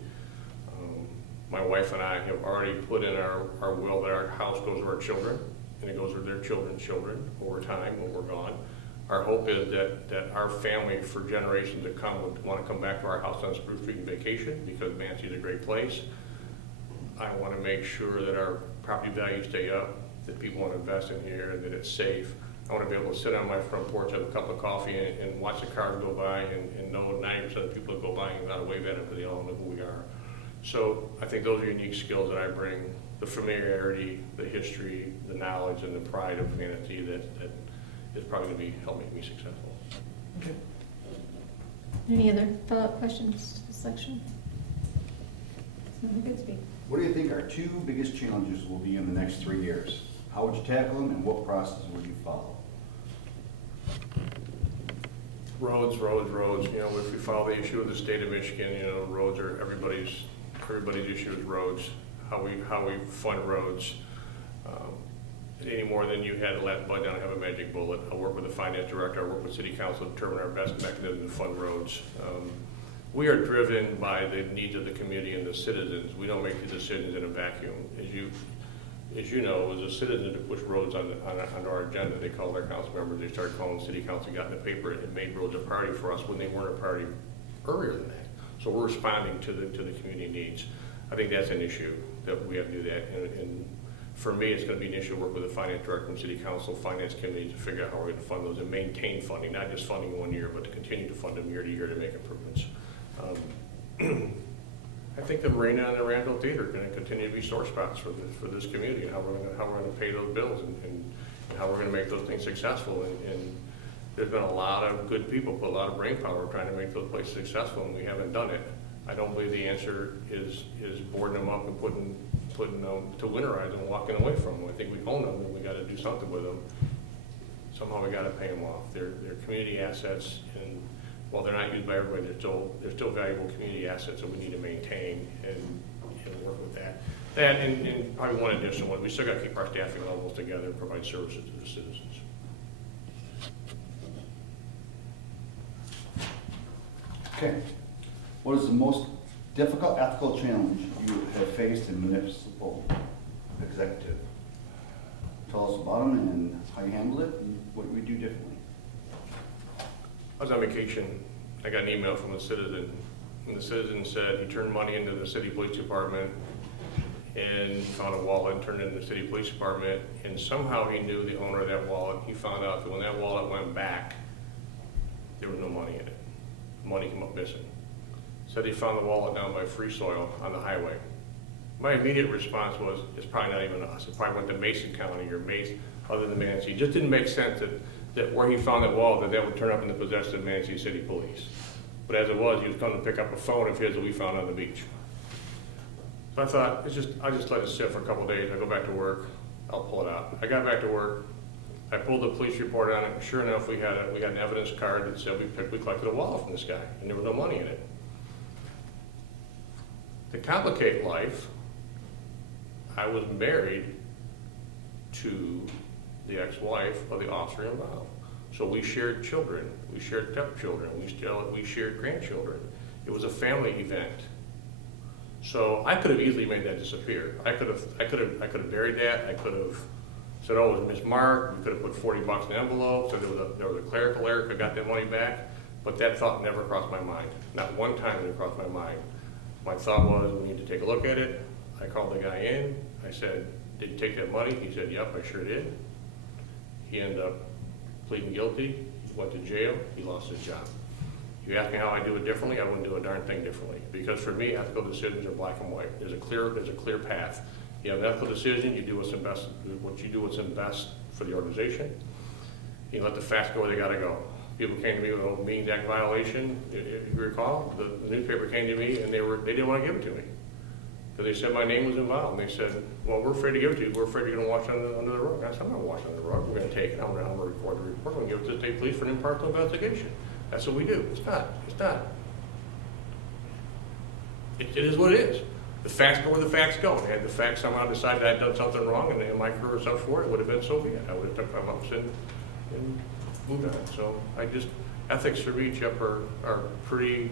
My wife and I have already put in our will that our house goes to our children, and it goes to their children's children over time when we're gone. Our hope is that our family for generations to come would want to come back to our house on Spruce Street and vacation because Mansfield is a great place. I want to make sure that our property values stay up, that people want to invest in here, and that it's safe. I want to be able to sit on my front porch, have a cup of coffee, and watch the cars go by and know 90% of the people that go by and gotta wave at them because they all know who we are. So I think those are unique skills that I bring, the familiarity, the history, the knowledge, and the pride of Manatee that is probably going to help make me successful. Okay. Any other follow-up questions to this section? Senator Goodspeed. What do you think our two biggest challenges will be in the next 3 years? How would you tackle them and what process would you follow? Roads. You know, if we follow the issue of the state of Michigan, you know, roads are everybody's issue is roads. How we fund roads. Any more than you had the last budget, I don't have a magic bullet. I'll work with the finance director. I'll work with city council to determine our best mechanism to fund roads. We are driven by the needs of the community and the citizens. We don't make the decisions in a vacuum. As you know, as a citizen to push roads on our agenda, they called our council members, they started calling the city council, got in the paper, and made roads a priority for us when they weren't a priority earlier than that. So we're responding to the community needs. I think that's an issue that we have to do that. And for me, it's going to be an issue to work with the finance director and city council, finance committee to figure out how we're going to fund those and maintain funding, not just funding 1 year, but to continue to fund them year to year to make improvements. I think the Marina and the Randall Theater are going to continue to be sore spots for this community, and how we're going to pay those bills and how we're going to make those things successful. And there's been a lot of good people, put a lot of brain power trying to make those places successful, and we haven't done it. I don't believe the answer is boarding them up and putting them to winterize and walking away from them. I think we own them and we got to do something with them. Somehow we got to pay them off. They're community assets, and while they're not used by everybody, they're still valuable community assets that we need to maintain and work with that. That and probably one additional one, we still got to keep our staffing levels together and provide services to the citizens. Okay. What is the most difficult ethical challenge you have faced in municipal executive? Tell us about them and how you handled it and what we do differently. I was on vacation. I got an email from a citizen, and the citizen said he turned money into the city police department and found a wallet and turned it into the city police department, and somehow he knew the owner of that wallet. He found out that when that wallet went back, there was no money in it. Money came up missing. Said he found the wallet down by Free Soil on the highway. My immediate response was, it's probably not even us. It probably went to Mason County or Mason, other than Manatee. It just didn't make sense that where he found that wallet, that would turn up in the possession of Manatee City Police. But as it was, he was coming to pick up a phone of his that we found on the beach. So I thought, I'll just let it sit for a couple of days. I go back to work, I'll pull it out. I got back to work, I pulled the police report on it, and sure enough, we had an evidence card that said we collected a wallet from this guy, and there was no money in it. To complicate life, I was married to the ex-wife of the officer involved. So we shared children, we shared stepchildren, we shared grandchildren. It was a family event. So I could have easily made that disappear. I could have buried that. I could have said, oh, it was mismarked. We could have put $40 in the envelope. So there was a clerical error. I got that money back. But that thought never crossed my mind. Not one time did it cross my mind. My thought was, we need to take a look at it. I called the guy in. I said, did you take that money? He said, yep, I sure did. He ended up pleading guilty. He went to jail. He lost his job. You ask me how I do it differently, I wouldn't do a darn thing differently. Because for me, ethical decisions are black and white. There's a clear path. You have an ethical decision, you do what's in best for the organization. You let the facts go where they gotta go. People came to me with a Meetings Act violation, if you recall, the newspaper came to me and they didn't want to give it to me. Because they said my name was involved. And they said, well, we're afraid to give it to you. We're afraid you're gonna wash it under the rug. I said, I'm not washing under the rug. We're gonna take it, I'm gonna record the report, we're gonna give it to the state police for an impartial investigation. That's what we do. It's not. It is what it is. The facts go where the facts go. And had the facts somehow decided I'd done something wrong and my career was up for it, would have been so be it. I would have took my lumps and moved on. So ethics for me, Chip, are pretty,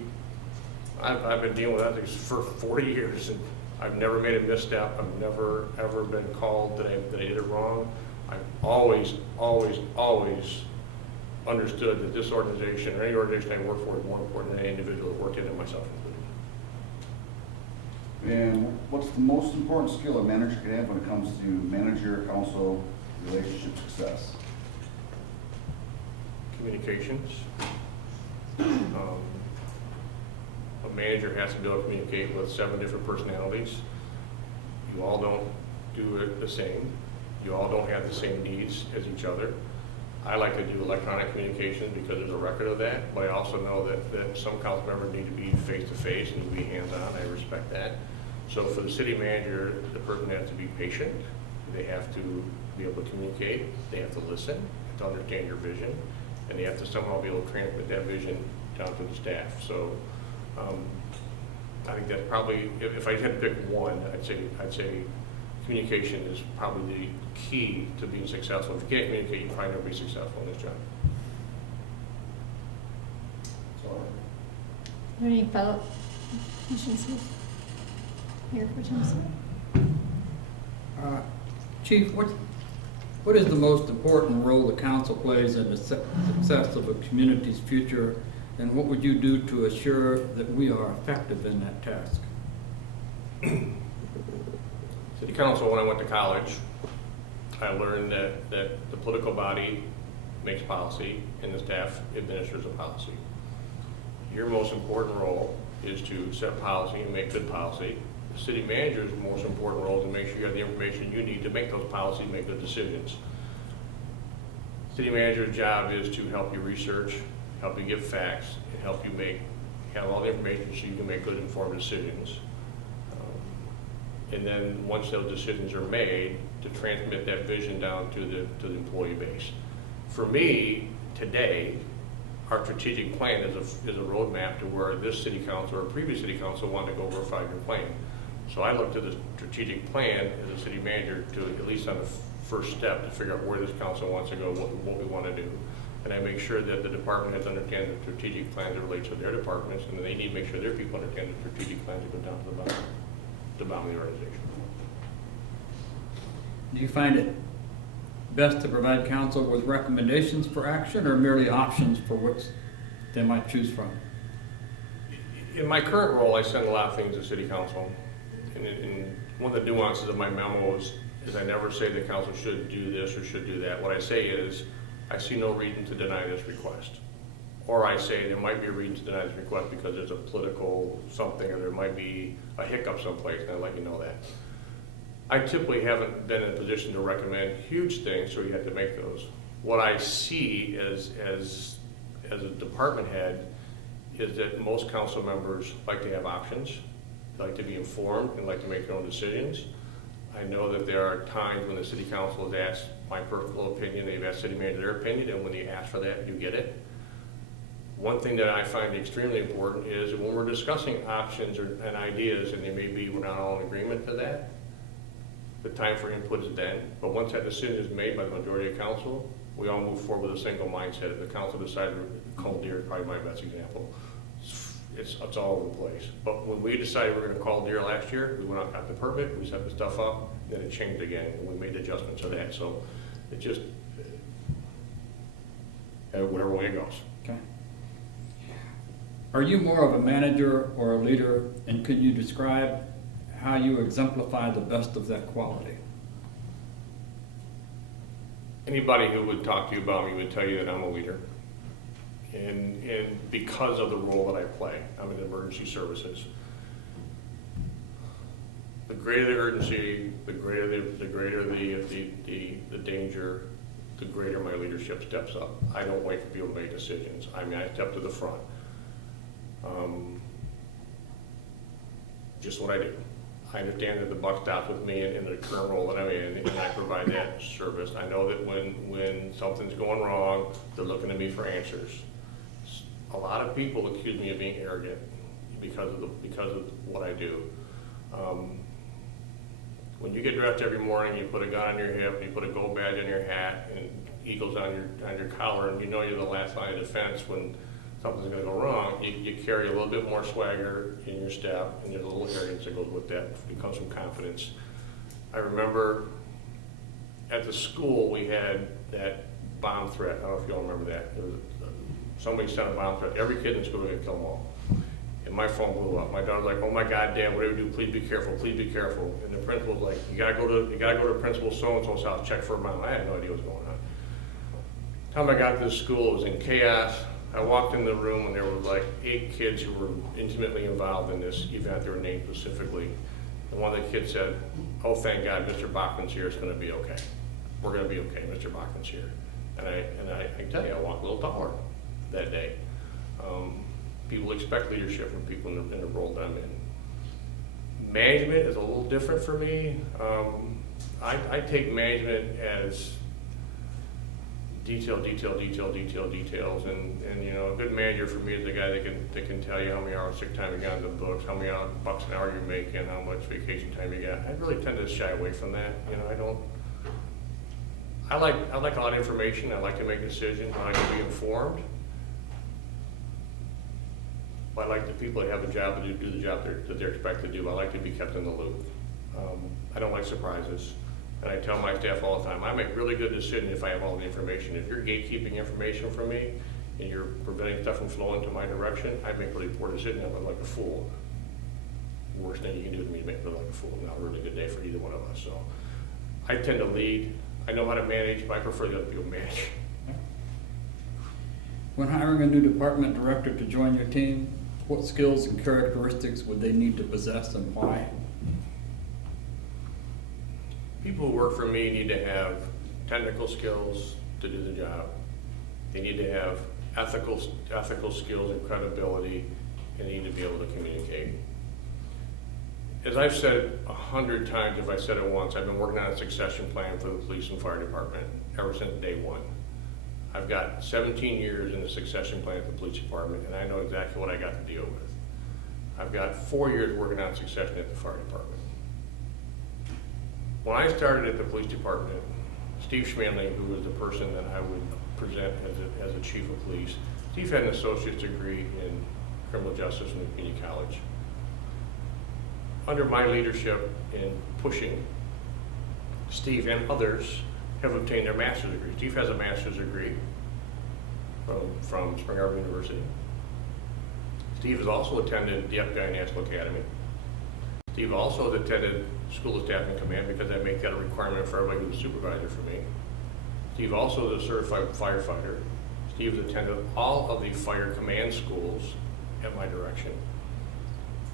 I've been dealing with ethics for 40 years and I've never made a misstep. I've never ever been called that I did it wrong. I've always understood that this organization or any organization I work for is more important than any individual that worked in it, myself included. And what's the most important skill a manager can have when it comes to manager-council relationship success? Communications. A manager has to be able to communicate with 7 different personalities. You all don't do it the same. You all don't have the same needs as each other. I like to do electronic communication because there's a record of that, but I also know that some council members need to be face-to-face, need to be hands-on. I respect that. So for the city manager, the person has to be patient. They have to be able to communicate. They have to listen, to understand your vision, and they have to somehow be able to transmit that vision down to the staff. So I think that's probably, if I had to pick one, I'd say communication is probably the key to being successful. If you can't communicate, you probably never be successful in this job. Sorry. Are there any follow-up questions here for Jensen? Chief, what is the most important role the council plays in the success of a community's future, and what would you do to assure that we are effective in that task? City council, when I went to college, I learned that the political body makes policy and the staff administers the policy. Your most important role is to set policy and make good policy. The city manager's most important role is to make sure you have the information you need to make those policies, make good decisions. City manager's job is to help you research, help you give facts, and help you have all the information so you can make good informed decisions. And then once those decisions are made, to transmit that vision down to the employee base. For me, today, our strategic plan is a roadmap to where this city council or previous city council wanted to go over a 5-year plan. So I looked at the strategic plan as a city manager to at least on the first step to figure out where this council wants to go, what we want to do. And I make sure that the department heads understand the strategic plans that relate to their departments, and then they need to make sure their people understand the strategic plans that go down to the bottom of the organization. Do you find it best to provide council with recommendations for action or merely options for which they might choose from? In my current role, I send a lot of things to city council. And one of the nuances of my memo is I never say the council should do this or should do that. What I say is, I see no reason to deny this request. Or I say there might be a reason to deny this request because there's a political something, or there might be a hiccup someplace, and I let you know that. I typically haven't been in a position to recommend huge things, so you have to make those. What I see as a department head is that most council members like to have options, they like to be informed, and like to make their own decisions. I know that there are times when the city council has asked my personal opinion, they've asked city manager their opinion, and when you ask for that, you get it. One thing that I find extremely important is when we're discussing options and ideas, and we're not all in agreement to that, the time for input is then. But once that decision is made by the majority of council, we all move forward with a single mindset. If the council decided, Cold Deer is probably my best example. it's all over the place. But when we decided we were gonna call deer last year, we went out, got the permit, we set the stuff up, then it changed again, and we made adjustments to that, so it just, whatever way it goes. Okay. Are you more of a manager or a leader, and could you describe how you exemplify the best of that quality? Anybody who would talk to you about me would tell you that I'm a leader. And because of the role that I play, I'm in emergency services. The greater the urgency, the greater the danger, the greater my leadership steps up. I don't wait for people to make decisions. I mean, I step to the front. Just what I do. I understand that the buck stops with me in the current role that I'm in, and I provide that service. I know that when something's going wrong, they're looking to me for answers. A lot of people accuse me of being arrogant because of what I do. When you get dressed every morning, you put a gun on your hip, you put a gold badge on your hat, and eagles on your collar, and you know you're the last line of defense when something's going to go wrong. You carry a little bit more swagger in your step, and there's a little arrogance that goes with that. It comes from confidence. I remember at the school we had that bomb threat. I don't know if you all remember that. It was, somebody sent a bomb threat. Every kid in school was going to kill them all. And my phone blew up. My daughter's like, "Oh my God, Dad, whatever you do, please be careful, please be careful." And the principal's like, you gotta go to Principal so-and-so's house, check for a bomb. I had no idea what was going on. The time I got to the school, it was in chaos. I walked in the room and there were like 8 kids who were intimately involved in this event. They were named specifically. And one of the kids said, "Oh, thank God, Mr. Bachman's here. It's gonna be okay. We're gonna be okay. Mr. Bachman's here." And I can tell you, I walked a little taller that day. People expect leadership from people in the role that I'm in. Management is a little different for me. I take management as details, and you know, a good manager for me is the guy that can tell you how many hours sick time you got in the books, how many bucks an hour you're making, how much vacation time you got. I really tend to shy away from that. You know, I like a lot of information. I like to make decisions. I like to be informed. I like the people that have a job to do the job that they're expected to do. I like to be kept in the loop. I don't like surprises. And I tell my staff all the time, I make really good decisions if I have all the information. If you're gatekeeping information from me and you're preventing stuff from flowing to my direction, I make really poor decisions. I look like a fool. The worst thing you can do to me is make me look like a fool. Not a really good day for either one of us. So I tend to lead. I know how to manage, but I prefer the other people manage. When hiring a new department director to join your team, what skills and characteristics would they need to possess and why? People who work for me need to have technical skills to do the job. They need to have ethical skills and credibility, and they need to be able to communicate. As I've said 100 times, if I said it once, I've been working on a succession plan for the police and fire department ever since day one. I've got 17 years in the succession plan at the police department, and I know exactly what I got to deal with. I've got 4 years working on succession at the fire department. When I started at the police department, Steve Schmanley, who was the person that I would present as a chief of police, Steve had an associate's degree in criminal justice from community college. Under my leadership in pushing, Steve and others have obtained their master's degree. Steve has a master's degree from Spring Arbor University. Steve has also attended the FBI National Academy. Steve also has attended School of Staff and Command because I make that a requirement for everybody who's a supervisor for me. Steve also is a certified firefighter. Steve has attended all of the fire command schools at my direction.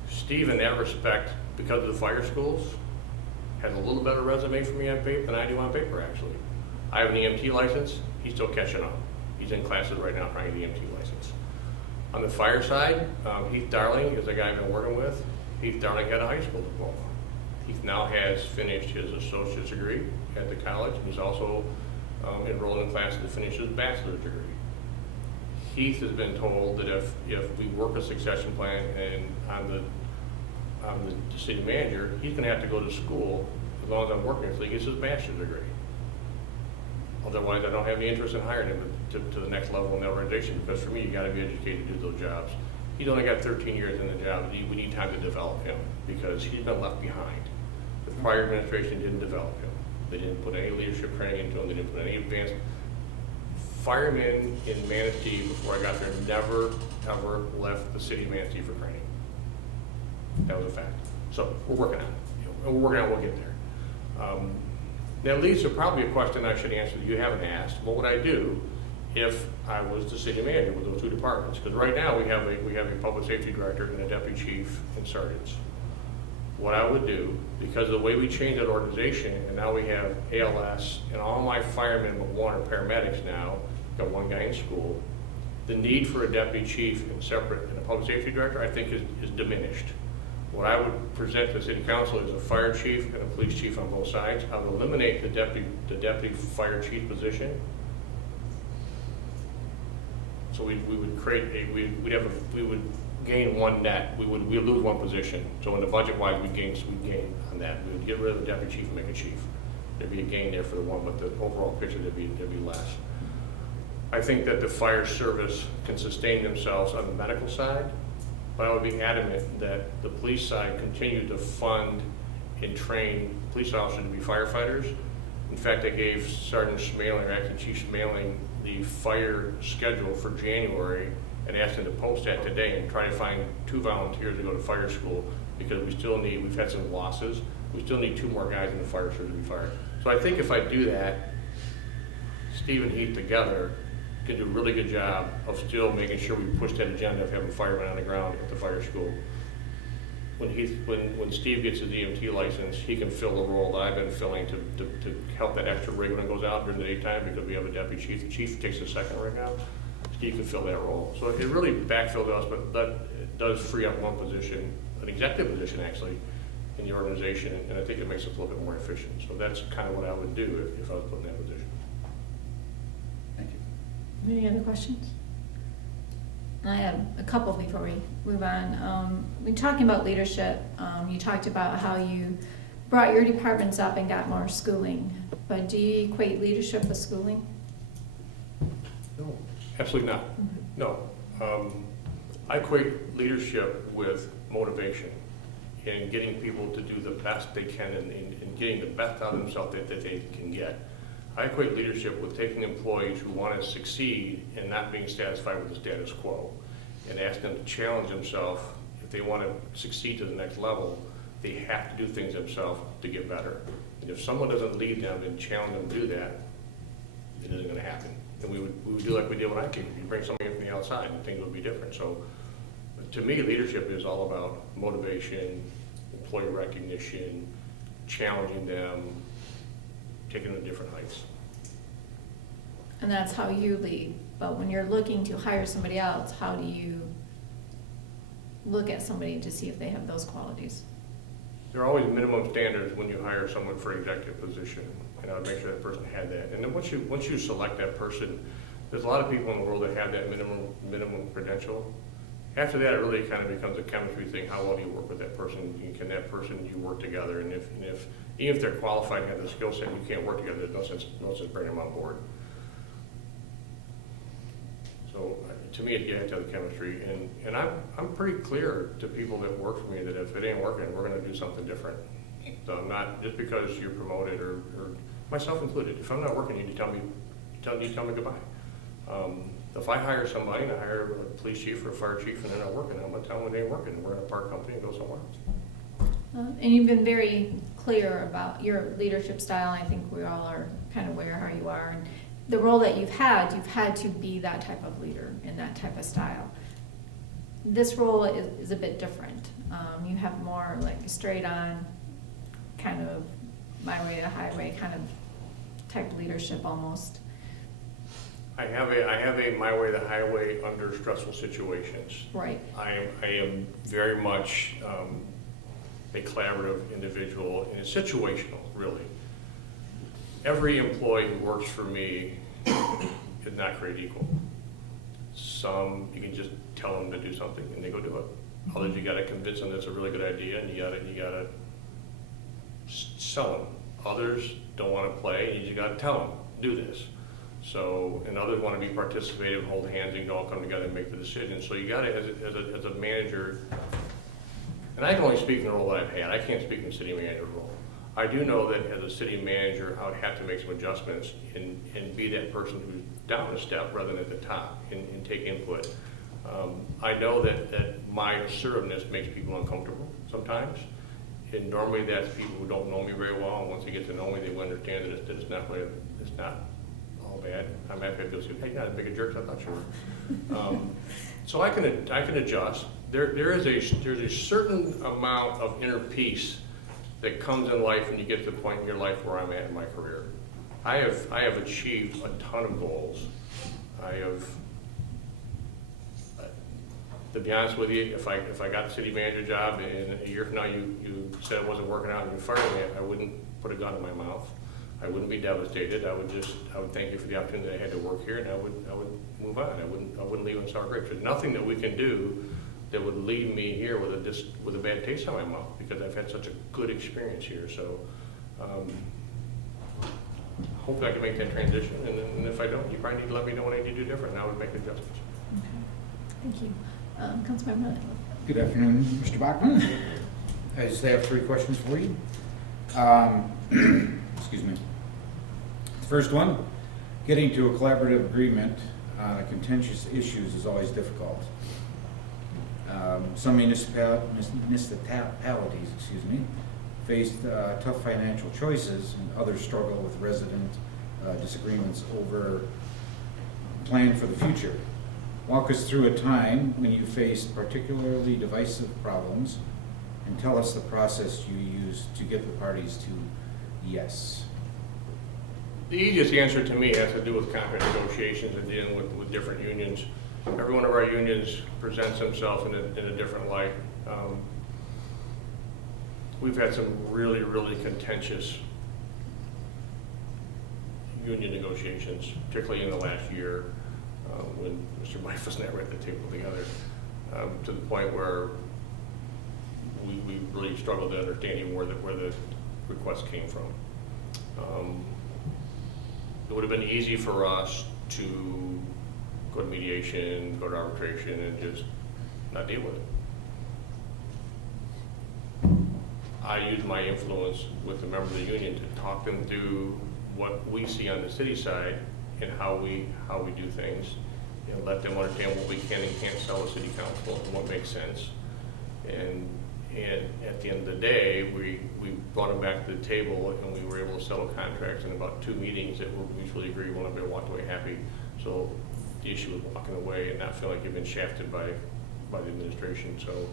Steve, in that respect, because of the fire schools, has a little better resume for me on paper than I do on paper, actually. I have an EMT license. He's still catching up. He's in classes right now trying to get the EMT license. On the fire side, Heath Darling is a guy I've been working with. Heath Darling had a high school diploma. Heath now has finished his associate's degree at the college. He's also enrolled in classes to finish his bachelor's degree. Heath has been told that if we work a succession plan and on the city manager, he's going to have to go to school as long as I'm working until he gets his master's degree. Otherwise, I don't have any interest in hiring him to the next level in the organization, because for me, you got to be educated to do those jobs. He's only got 13 years in the job. We need time to develop him because he's been left behind. The prior administration didn't develop him. They didn't put any leadership training into him. They didn't put any advanced. Firemen in Manistee before I got there never, ever left the city of Manistee for training. That was a fact. So we're working on it. And we're working on it, we'll get there. That leads to probably a question I should answer that you haven't asked. What would I do if I was the city manager with those two departments? Because right now we have a public safety director and a deputy chief and sergeants. What I would do, because of the way we changed that organization, and now we have ALS, and all my firemen but one are paramedics now, got one guy in school, the need for a deputy chief and separate and a public safety director, I think is diminished. What I would present to the city council is a fire chief and a police chief on both sides. I would eliminate the deputy fire chief position. So we would create we would gain one net. We'd lose one position. So in the budget wise, we'd gain on that. We would get rid of the deputy chief and make a chief. There'd be a gain there for the one, but the overall picture there'd be less. I think that the fire service can sustain themselves on the medical side, but I would be adamant that the police side continue to fund and train police officers to be firefighters. In fact, I gave Sergeant Schmaling, or Acting Chief Schmaling, the fire schedule for January and asked him to post that today and try to find 2 volunteers to go to fire school because we've had some losses. We still need 2 more guys in the fire service to be fired. So I think if I do that, Steve and Heath together can do a really good job of still making sure we push that agenda of having firemen on the ground at the fire school. When Steve gets his EMT license, he can fill the role that I've been filling to help that extra rig when it goes out during the daytime because we have a deputy chief. The chief takes the second right now. Steve can fill that role. So it really backfilled us, but that does free up one position, an executive position actually, in the organization, and I think it makes us a little bit more efficient. So that's kind of what I would do if I was put in that position. Thank you. Any other questions? I have a couple before we move on. When talking about leadership, you talked about how you brought your departments up and got more schooling, but do you equate leadership with schooling? No, absolutely not. No. I equate leadership with motivation and getting people to do the best they can and getting the best out of themselves that they can get. I equate leadership with taking employees who want to succeed and not being satisfied with the status quo and ask them to challenge themselves. If they want to succeed to the next level, they have to do things themselves to get better. And if someone doesn't lead them and challenge them to do that, it isn't going to happen. And we would do like we did when I came. You bring somebody in from the outside and things would be different. So to me, leadership is all about motivation, employee recognition, challenging them, taking them to different heights. And that's how you lead. But when you're looking to hire somebody else, how do you look at somebody to see if they have those qualities? There are always minimum standards when you hire someone for an executive position, and I would make sure that person had that. And then once you select that person, there's a lot of people in the world that have that minimum credential. After that, it really kind of becomes a chemistry thing. How well do you work with that person? Can that person, you work together? And even if they're qualified and have the skill set, you can't work together. There's no sense bringing them on board. So to me, you have to have the chemistry, and I'm pretty clear to people that work for me that if it ain't working, we're going to do something different. So not just because you're promoted or myself included. If I'm not working, you need to tell me goodbye. If I hire somebody and I hire a police chief or a fire chief and they're not working, I'm going to tell them they ain't working. We're going to part company and go somewhere else. And you've been very clear about your leadership style. I think we all are kind of aware how you are. And the role that you've had to be that type of leader in that type of style. This role is a bit different. You have more like straight on, kind of my way to highway kind of type leadership almost. I have a my way to highway under stressful situations. Right. I am very much a collaborative individual, and it's situational, really. Every employee who works for me is not created equal. Some, you can just tell them to do something and they go do it. Others, you gotta convince them that's a really good idea and you gotta sell them. Others don't wanna play and you just gotta tell them, do this. So, and others want to be participative, hold hands, and all come together and make the decision. So you gotta, as a manager, and I can only speak in the role that I've had, I can't speak in the city manager role. I do know that as a city manager, I would have to make some adjustments and be that person who's down a step rather than at the top and take input. I know that my assertiveness makes people uncomfortable sometimes. And normally that's people who don't know me very well, and once they get to know me, they will understand that it's not all bad. I'm happy to say, hey, you're not as big a jerk as I thought you were. So I can adjust. There's a certain amount of inner peace that comes in life when you get to the point in your life where I'm at in my career. I have achieved a ton of goals. To be honest with you, if I got the city manager job and a year from now you said it wasn't working out and you fired me, I wouldn't put a gun in my mouth. I wouldn't be devastated. I would thank you for the opportunity that I had to work here, and I would move on. I wouldn't leave in sour grapes. There's nothing that we can do that would leave me here with a bad taste in my mouth, because I've had such a good experience here. So hopefully I can make that transition, and if I don't, you probably need to let me know what I need to do different, and I would make adjustments. Okay. Thank you. Councilmember Miller. Good afternoon, Mr. Bachman. I just have 3 questions for you. Excuse me. The first one, getting to a collaborative agreement on contentious issues is always difficult. Some municipalities, face tough financial choices, and others struggle with resident disagreements over plan for the future. Walk us through a time when you faced particularly divisive problems, and tell us the process you used to get the parties to yes. The easiest answer to me has to do with contract negotiations and dealing with different unions. Every one of our unions presents themselves in a different light. We've had some really, really contentious union negotiations, particularly in the last year, when Mr. Bifus and I were at the table together, to the point where we really struggled to understand even where the request came from. It would have been easy for us to go to mediation, go to arbitration, and just not deal with it. I use my influence with the members of the union to talk them through what we see on the city side and how we do things, and let them understand what we can and can't sell to city council and what makes sense. And at the end of the day, we brought them back to the table, and we were able to settle contracts in about 2 meetings that were mutually agreeable, and everybody walked away happy. So the issue was walking away and not feeling like you've been shafted by the administration. So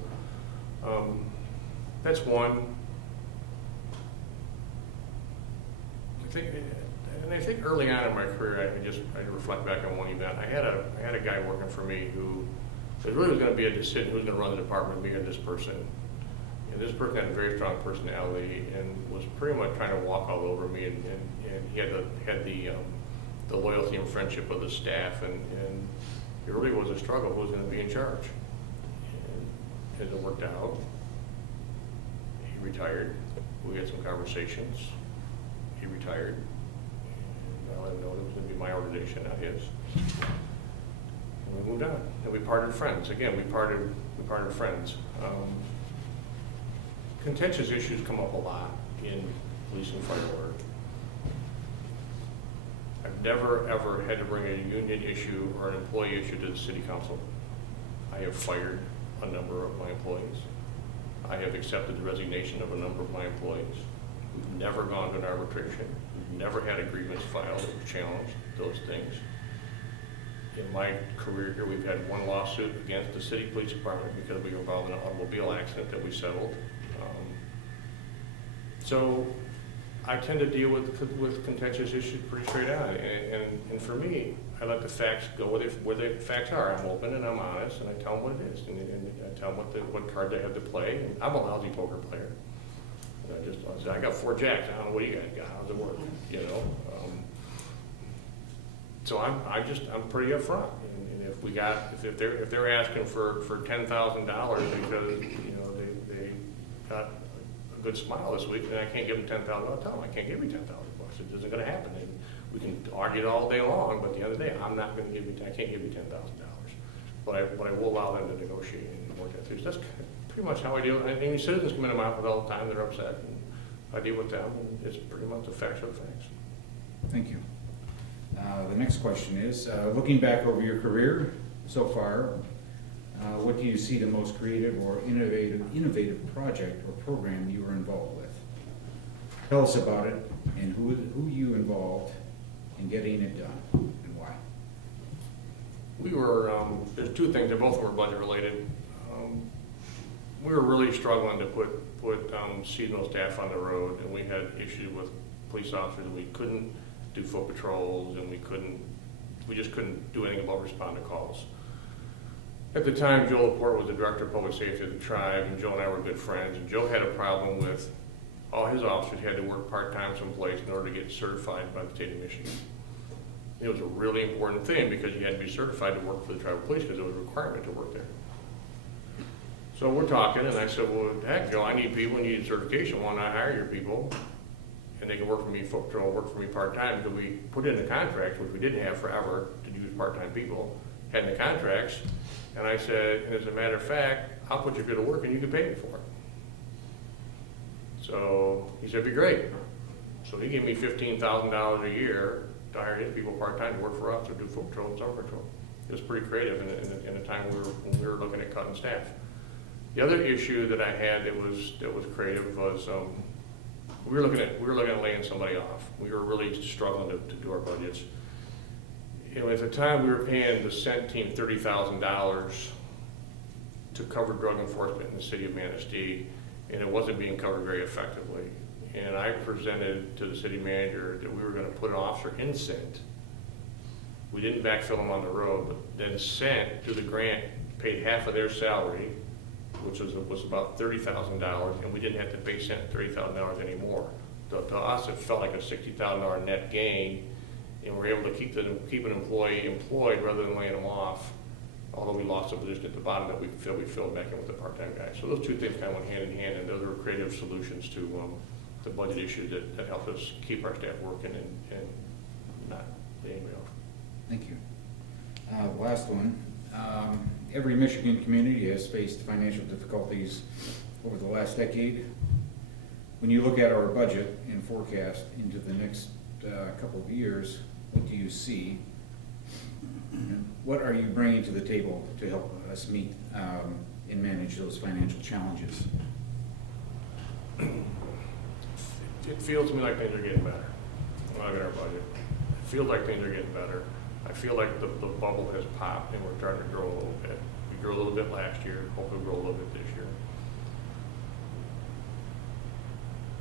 that's one. I think early on in my career, I reflect back on one event. I had a guy working for me who it really was going to be a decision who was going to run the department, me or this person. And this person had a very strong personality and was pretty much trying to walk all over me. And he had the loyalty and friendship of the staff, and it really was a struggle who was going to be in charge. And as it worked out, he retired. We had some conversations. He retired. And I let him know it was going to be my organization, not his. And we moved on. And we parted friends. Again, we parted friends. Contentious issues come up a lot in police and fire work. I've never, ever had to bring a union issue or an employee issue to the city council. I have fired a number of my employees. I have accepted the resignation of a number of my employees. We've never gone to an arbitration. We've never had a grievance filed that would challenge those things. In my career here, we've had 1 lawsuit against the city police department because we were involved in an automobile accident that we settled. So I tend to deal with contentious issues pretty straight on, and for me, I let the facts go where the facts are. I'm open and I'm honest, and I tell them what it is, and I tell them what card they have to play. And I'm a lousy poker player. And I got 4 jacks. I don't know what you guys got. How's it work? You know. So I'm pretty upfront. And if they're asking for $10,000 because they got a good smile this week, and I can't give them $10,000. I'll tell them I can't give you $10,000. It isn't going to happen. And We can argue it all day long, but at the end of the day, I can't give you $10,000. But I will allow them to negotiate and work that through. So that's pretty much how I deal. I mean, citizens come into my office all the time, they're upset, and I deal with them, and it's pretty much the facts are the facts. Thank you. The next question is, looking back over your career so far, what do you see the most creative or innovative project or program you were involved with? Tell us about it and who you involved in getting it done and why. We were, there's two things, they both were budget related. We were really struggling to put seasonal staff on the road, and we had issues with police officers. We couldn't do foot patrols, and we just couldn't do anything about respond to calls. At the time, Joe Laporte was the director of public safety of the tribe, and Joe and I were good friends, and Joe had a problem with all his officers had to work part-time someplace in order to get certified by the state of Michigan. It was a really important thing because you had to be certified to work for the tribal police because it was a requirement to work there. So we're talking, and I said, well, heck, Joe, I need people, you need certification. Why not hire your people? And they can work for me foot patrol, work for me part-time, because we put in the contracts, which we didn't have forever, to use part-time people, had in the contracts. And I said, and as a matter of fact, I'll put you to work and you can pay me for it. So he said, it'd be great. So he gave me $15,000 a year to hire his people part-time to work for us or do foot patrol and summer patrol. It was pretty creative in a time when we were looking at cutting staff. The other issue that I had that was creative was we were looking at laying somebody off. We were really struggling to do our budgets. You know, at the time we were paying the Scent team $30,000 to cover drug enforcement in the city of Manistee, and it wasn't being covered very effectively. And I presented to the city manager that we were going to put an officer in Scent. We didn't backfill them on the road, but then Scent, through the grant, paid half of their salary, which was about $30,000, and we didn't have to pay Scent $30,000 anymore. To us, it felt like a $60,000 net gain, and we're able to keep an employee employed rather than laying them off, although we lost a position at the bottom that we filled back in with the part-time guy. So those two things kind of went hand in hand, and those were creative solutions to the budget issue that helped us keep our staff working and not lay anybody off. Thank you. Last one. Every Michigan community has faced financial difficulties over the last decade. When you look at our budget and forecast into the next couple of years, what do you see? And what are you bringing to the table to help us meet and manage those financial challenges? It feels to me like things are getting better when I look at our budget. It feels like things are getting better. I feel like the bubble has popped and we're starting to grow a little bit. We grew a little bit last year, hopefully we'll grow a little bit this year.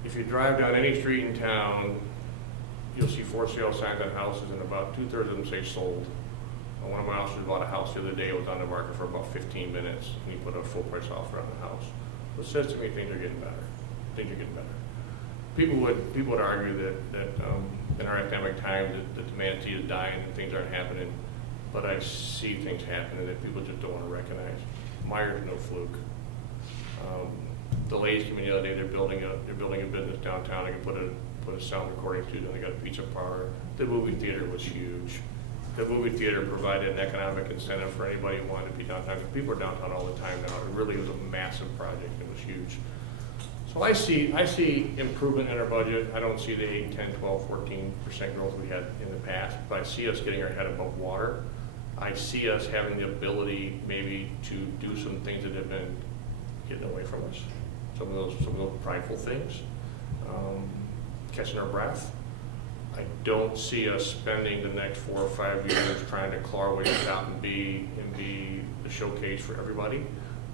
If you drive down any street in town, you'll see for sale signs on houses, and about 2/3 of them say sold. One of my officers bought a house the other day. It was on the market for about 15 minutes, and he put a full price offer on the house. So it says to me things are getting better. Things are getting better. People would argue that in our economic times that the Manistee is dying and things aren't happening, but I see things happening that people just don't want to recognize. Meyer's no fluke. The Lays came in the other day. They're building a business downtown. They can put a sound recording studio. They got a pizza parlor. The movie theater was huge. The movie theater provided an economic incentive for anybody who wanted to be downtown. Because people are downtown all the time now. It really was a massive project. It was huge. So I see improvement in our budget. I don't see the 8, 10, 12, 14% growth we had in the past, but I see us getting our head above water. I see us having the ability maybe to do some things that have been getting away from us. Some of those prideful things, catching our breath. I don't see us spending the next 4 or 5 years trying to claw our way out and be the showcase for everybody.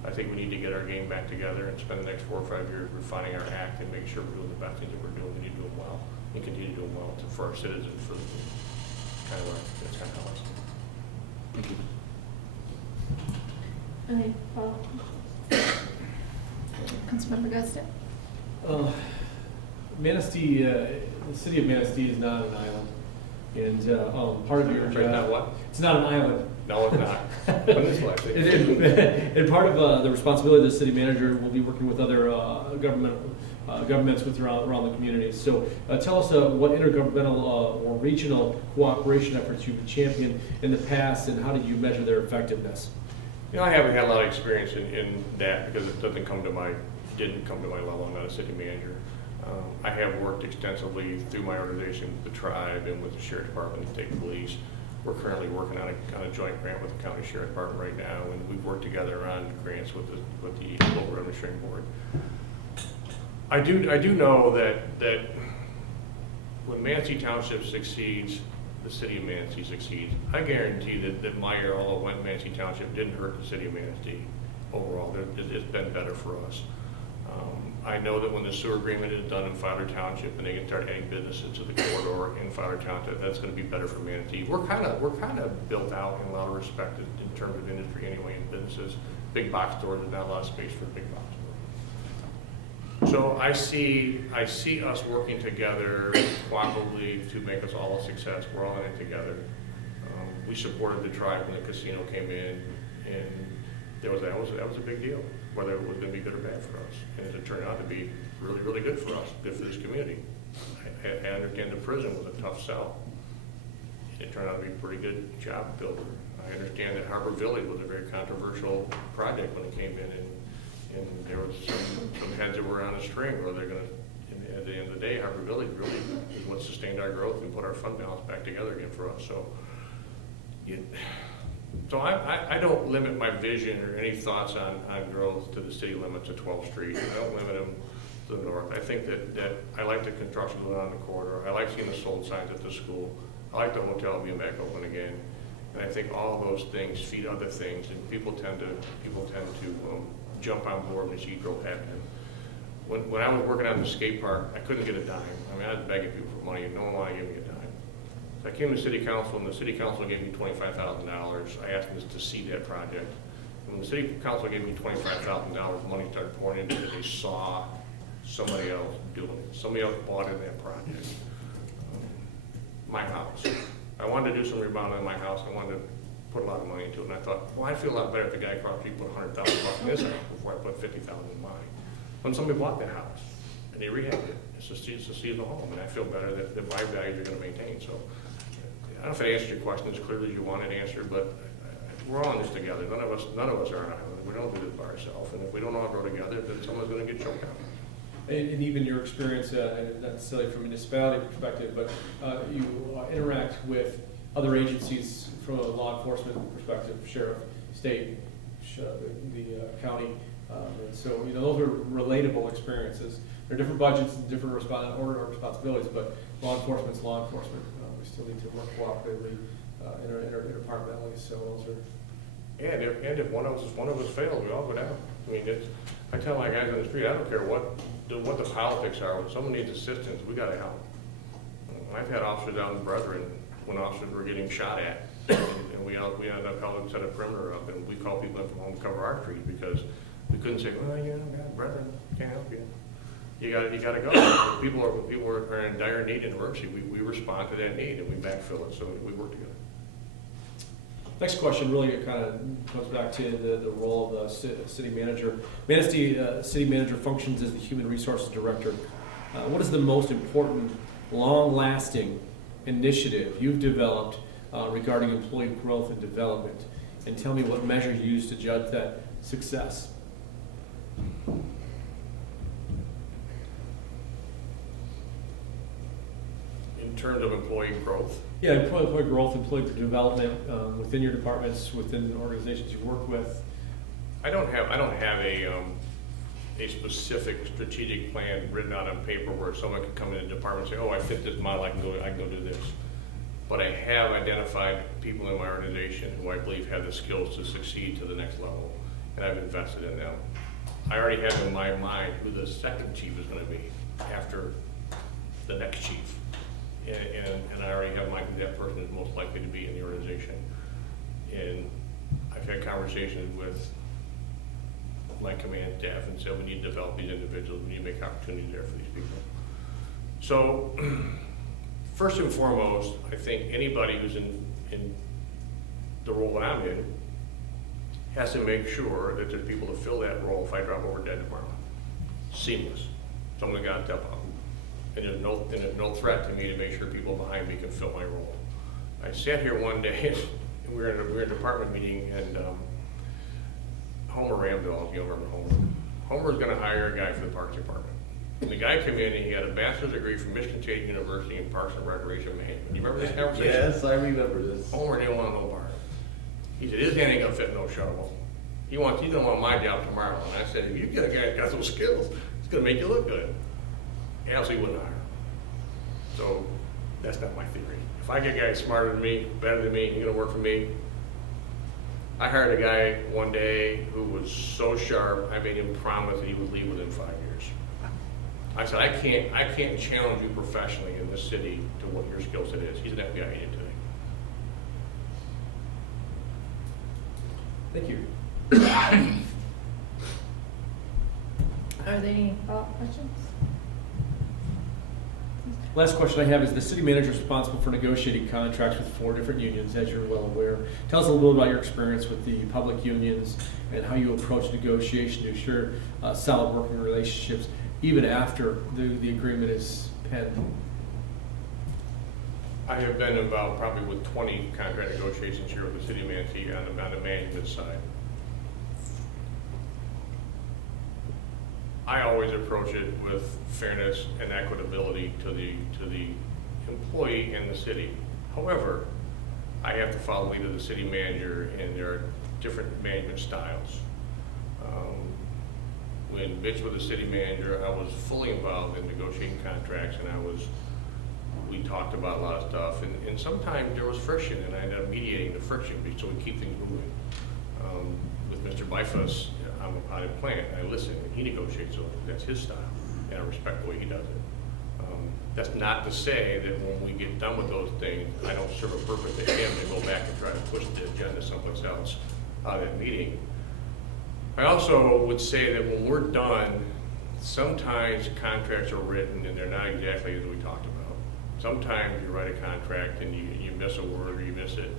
I think we need to get our game back together and spend the next 4 or 5 years refining our act and make sure we're doing the best things that we're doing. We need to do them well and continue to do them well for our citizens. That's kind of how I see it. Thank you. Any follow-up? Councilmember Gustin? Manistee, the city of Manistee is not an island. And part of your Sorry, job. not what? It's not an island. No, it's not. When is the last day? And part of the responsibility of the city manager will be working with other governments around the community. So tell us what intergovernmental or regional cooperation efforts you've championed in the past, and how did you measure their effectiveness? You know, I haven't had a lot of experience in that because it didn't come to my level. I'm not a city manager. I have worked extensively through my organization, the tribe, and with the sheriff department and state police. We're currently working on a joint grant with the county sheriff department right now, and we've worked together on grants with the local revenue sharing board. I do know that when Manistee Township succeeds, the city of Manistee succeeds. I guarantee that Meyer, although went Manistee Township, didn't hurt the city of Manistee overall. It's been better for us. I know that when the sewer agreement is done in Fowler Township and they can start adding businesses to the corridor in Fowler Township, that's going to be better for Manistee. We're kind of built out in a lot of respect in terms of industry anyway, and businesses. Big box stores, there's not a lot of space for big box stores. So I see us working together cooperatively to make us all a success. We're all in it together. We supported the tribe when the casino came in, and that was a big deal, whether it was going to be good or bad for us. And it turned out to be really, really good for us, good for this community. I understand the prison was a tough sell. It turned out to be a pretty good job builder. I understand that Harbor Village was a very controversial project when it came in, and there was some heads that were on a string, or they're going to, at the end of the day, Harbor Village really is what sustained our growth and put our fund balance back together again for us. So I don't limit my vision or any thoughts on growth to the city limits of 12th Street. I don't limit them to the north. I think that I like the construction going on in the corridor. I like seeing the sold signs at the school. I like the hotel being back open again. And I think all of those things feed other things, and people tend to jump on board when they see growth happening. When I was working on the skate park, I couldn't get a dime. I mean, I was begging people for money, and no one wanted to give me a dime. So I came to city council, and the city council gave me $25,000. I asked them to see that project. And when the city council gave me $25,000, money started pouring into it. They saw somebody else doing it. Somebody else bought in that project. My house. I wanted to do some remodeling in my house. I wanted to put a lot of money into it. And I thought, well, I'd feel a lot better if the guy across the street put $100,000 in his house before I put $50,000 in mine. When somebody bought that house and they rehabbed it, it's a seasonal home, and I feel better that my values are going to maintain. So I don't know if I answered your question as clearly as you wanted answered, but we're all in this together. None of us are an island. We don't do this by ourselves, and if we don't all grow together, then someone's going to get choked out. And even your experience, not necessarily from a municipality perspective, but you interact with other agencies from a law enforcement perspective, sheriff, state, the county. And so, those are relatable experiences. There are different budgets and different order of responsibilities, but law enforcement's law enforcement. We still need to work cooperatively, interdepartmentally. So those are. Yeah, and if one of us fails, we all go down. I mean, I tell my guys on the street, I don't care what the politics are. When someone needs assistance, we got to help. I've had officers out in Brethren when officers were getting shot at, and we ended up helping set a perimeter up, and we called people in from home to cover our street because we couldn't say, well, God, Brethren, can't help you. You got to go. People are in dire need in emergency. We respond to that need and we backfill it. So we work together. Next question really kind of comes back to the role of the city manager. Manistee city manager functions as the human resources director. What is the most important, long-lasting initiative you've developed regarding employee growth and development? And tell me what measures you use to judge that success. In terms of employee growth? Yeah, employee growth, employee development within your departments, within organizations you work with. I don't have a specific strategic plan written out on paper where someone can come in the department and say, oh, I fit this model, I can go do this. But I have identified people in my organization who I believe have the skills to succeed to the next level, and I've invested in them. I already have in my mind who the second chief is going to be after the next chief. And I already have in mind who that person is most likely to be in the organization. And I've had conversations with my command staff and said we need to develop these individuals, we need to make opportunities there for these people. So first and foremost, I think anybody who's in the role that I'm in has to make sure that there's people to fill that role if I drop over dead tomorrow. Seamless. Someone got to step up. And there's no threat to me to make sure people behind me can fill my role. I sat here one day, and we were in a department meeting, and Homer Ramdell, if you remember Homer. Homer was gonna hire a guy for the Parks Department. And the guy came in and he had a bachelor's degree from Michigan State University in Parks and Recreation Management. You remember this conversation? Yes, I remember this. Homer didn't want no part. He said, his hand ain't gonna fit no shovel. He's gonna want my job tomorrow. And I said, if you get a guy that's got those skills, it's gonna make you look good. He absolutely wouldn't hire him. So that's not my theory. If I get a guy smarter than me, better than me, he's gonna work for me. I hired a guy one day who was so sharp, I made him promise that he would leave within 5 years. I said, I can't challenge you professionally in this city to what your skill set is. He's an FBI agent today. Thank you. Are there any follow-up questions? Last question I have is the city manager is responsible for negotiating contracts with 4 different unions, as you're well aware. Tell us a little bit about your experience with the public unions and how you approach negotiation to ensure solid working relationships even after the agreement is penned. I have been involved probably with 20 contract negotiations here with the city of Manatee on the management side. I always approach it with fairness and equitability to the employee and the city. However, I have to follow the lead of the city manager, and there are different management styles. When Mitch was the city manager, I was fully involved in negotiating contracts, and we talked about a lot of stuff, and sometimes there was friction, and I ended up mediating the friction so we keep things moving. With Mr. Bifus, I'm a potted plant, I listen, and he negotiates, so that's his style, and I respect the way he does it. That's not to say that when we get done with those things, I don't serve a purpose to him to go back and try to push the agenda someplace else out of that meeting. I also would say that when we're done, sometimes contracts are written and they're not exactly as we talked about. Sometimes you write a contract and you miss a word or you miss it.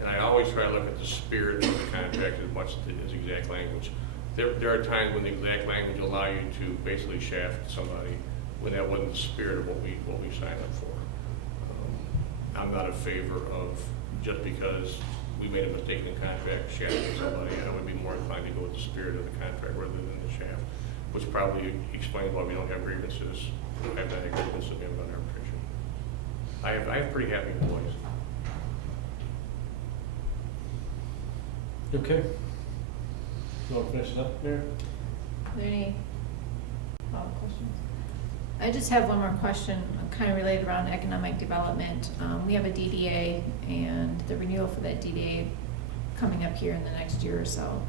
And I always try to look at the spirit of the contract as much as exact language. There are times when the exact language will allow you to basically shaft somebody when that wasn't the spirit of what we signed up for. I'm not in favor of just because we made a mistake in the contract shafting somebody. I would be more inclined to go with the spirit of the contract rather than the shaft, which probably explains why we don't have grievances. We don't have any grievances about arbitration. I have pretty happy employees. Okay. You want to finish it up, Mayor? Are there any follow-up questions? I just have one more question, kind of related around economic development. We have a DDA and the renewal for that DDA coming up here in the next year or so.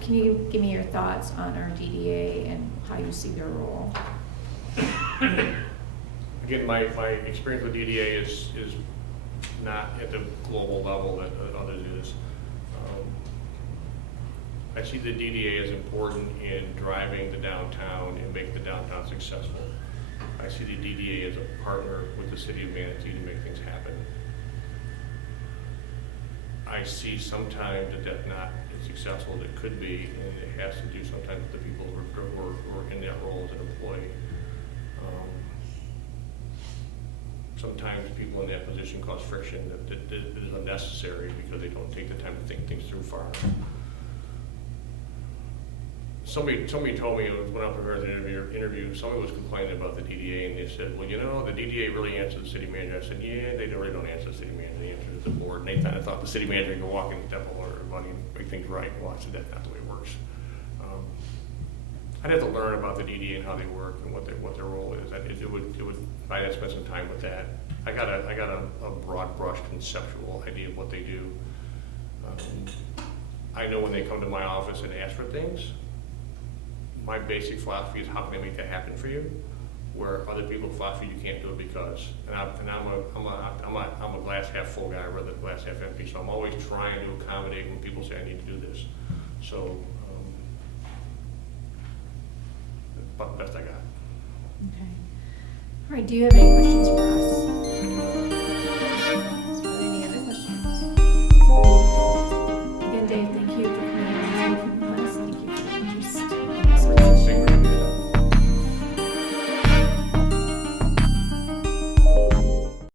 Can you give me your thoughts on our DDA and how you see their role? Again, my experience with DDA is not at the global level that others is. I see the DDA as important in driving the downtown and making the downtown successful. I see the DDA as a partner with the city of Manatee to make things happen. I see sometimes that that's not as successful as it could be, and it has to do sometimes with the people who are in that role as an employee. Sometimes people in that position cause friction that is unnecessary because they don't take the time to think things through far. Somebody told me when I prepared the interview, somebody was complaining about the DDA, and they said, well, you know, the DDA really answers the city manager. I said, yeah, they really don't answer the city manager, they answer the board. And they kind of thought the city manager could walk in the temple or everybody and make things right. Well, I said, that's not the way it works. I'd have to learn about the DDA and how they work and what their role is. I'd have to spend some time with that. I got a broad brush conceptual idea of what they do. I know when they come to my office and ask for things, my basic philosophy is how can I make that happen for you? Where other people's philosophy, you can't do it because. And I'm a glass half full guy rather than glass half empty. So I'm always trying to accommodate when people say I need to do this. So, about the best I got. Okay. All right, do you have any questions for us?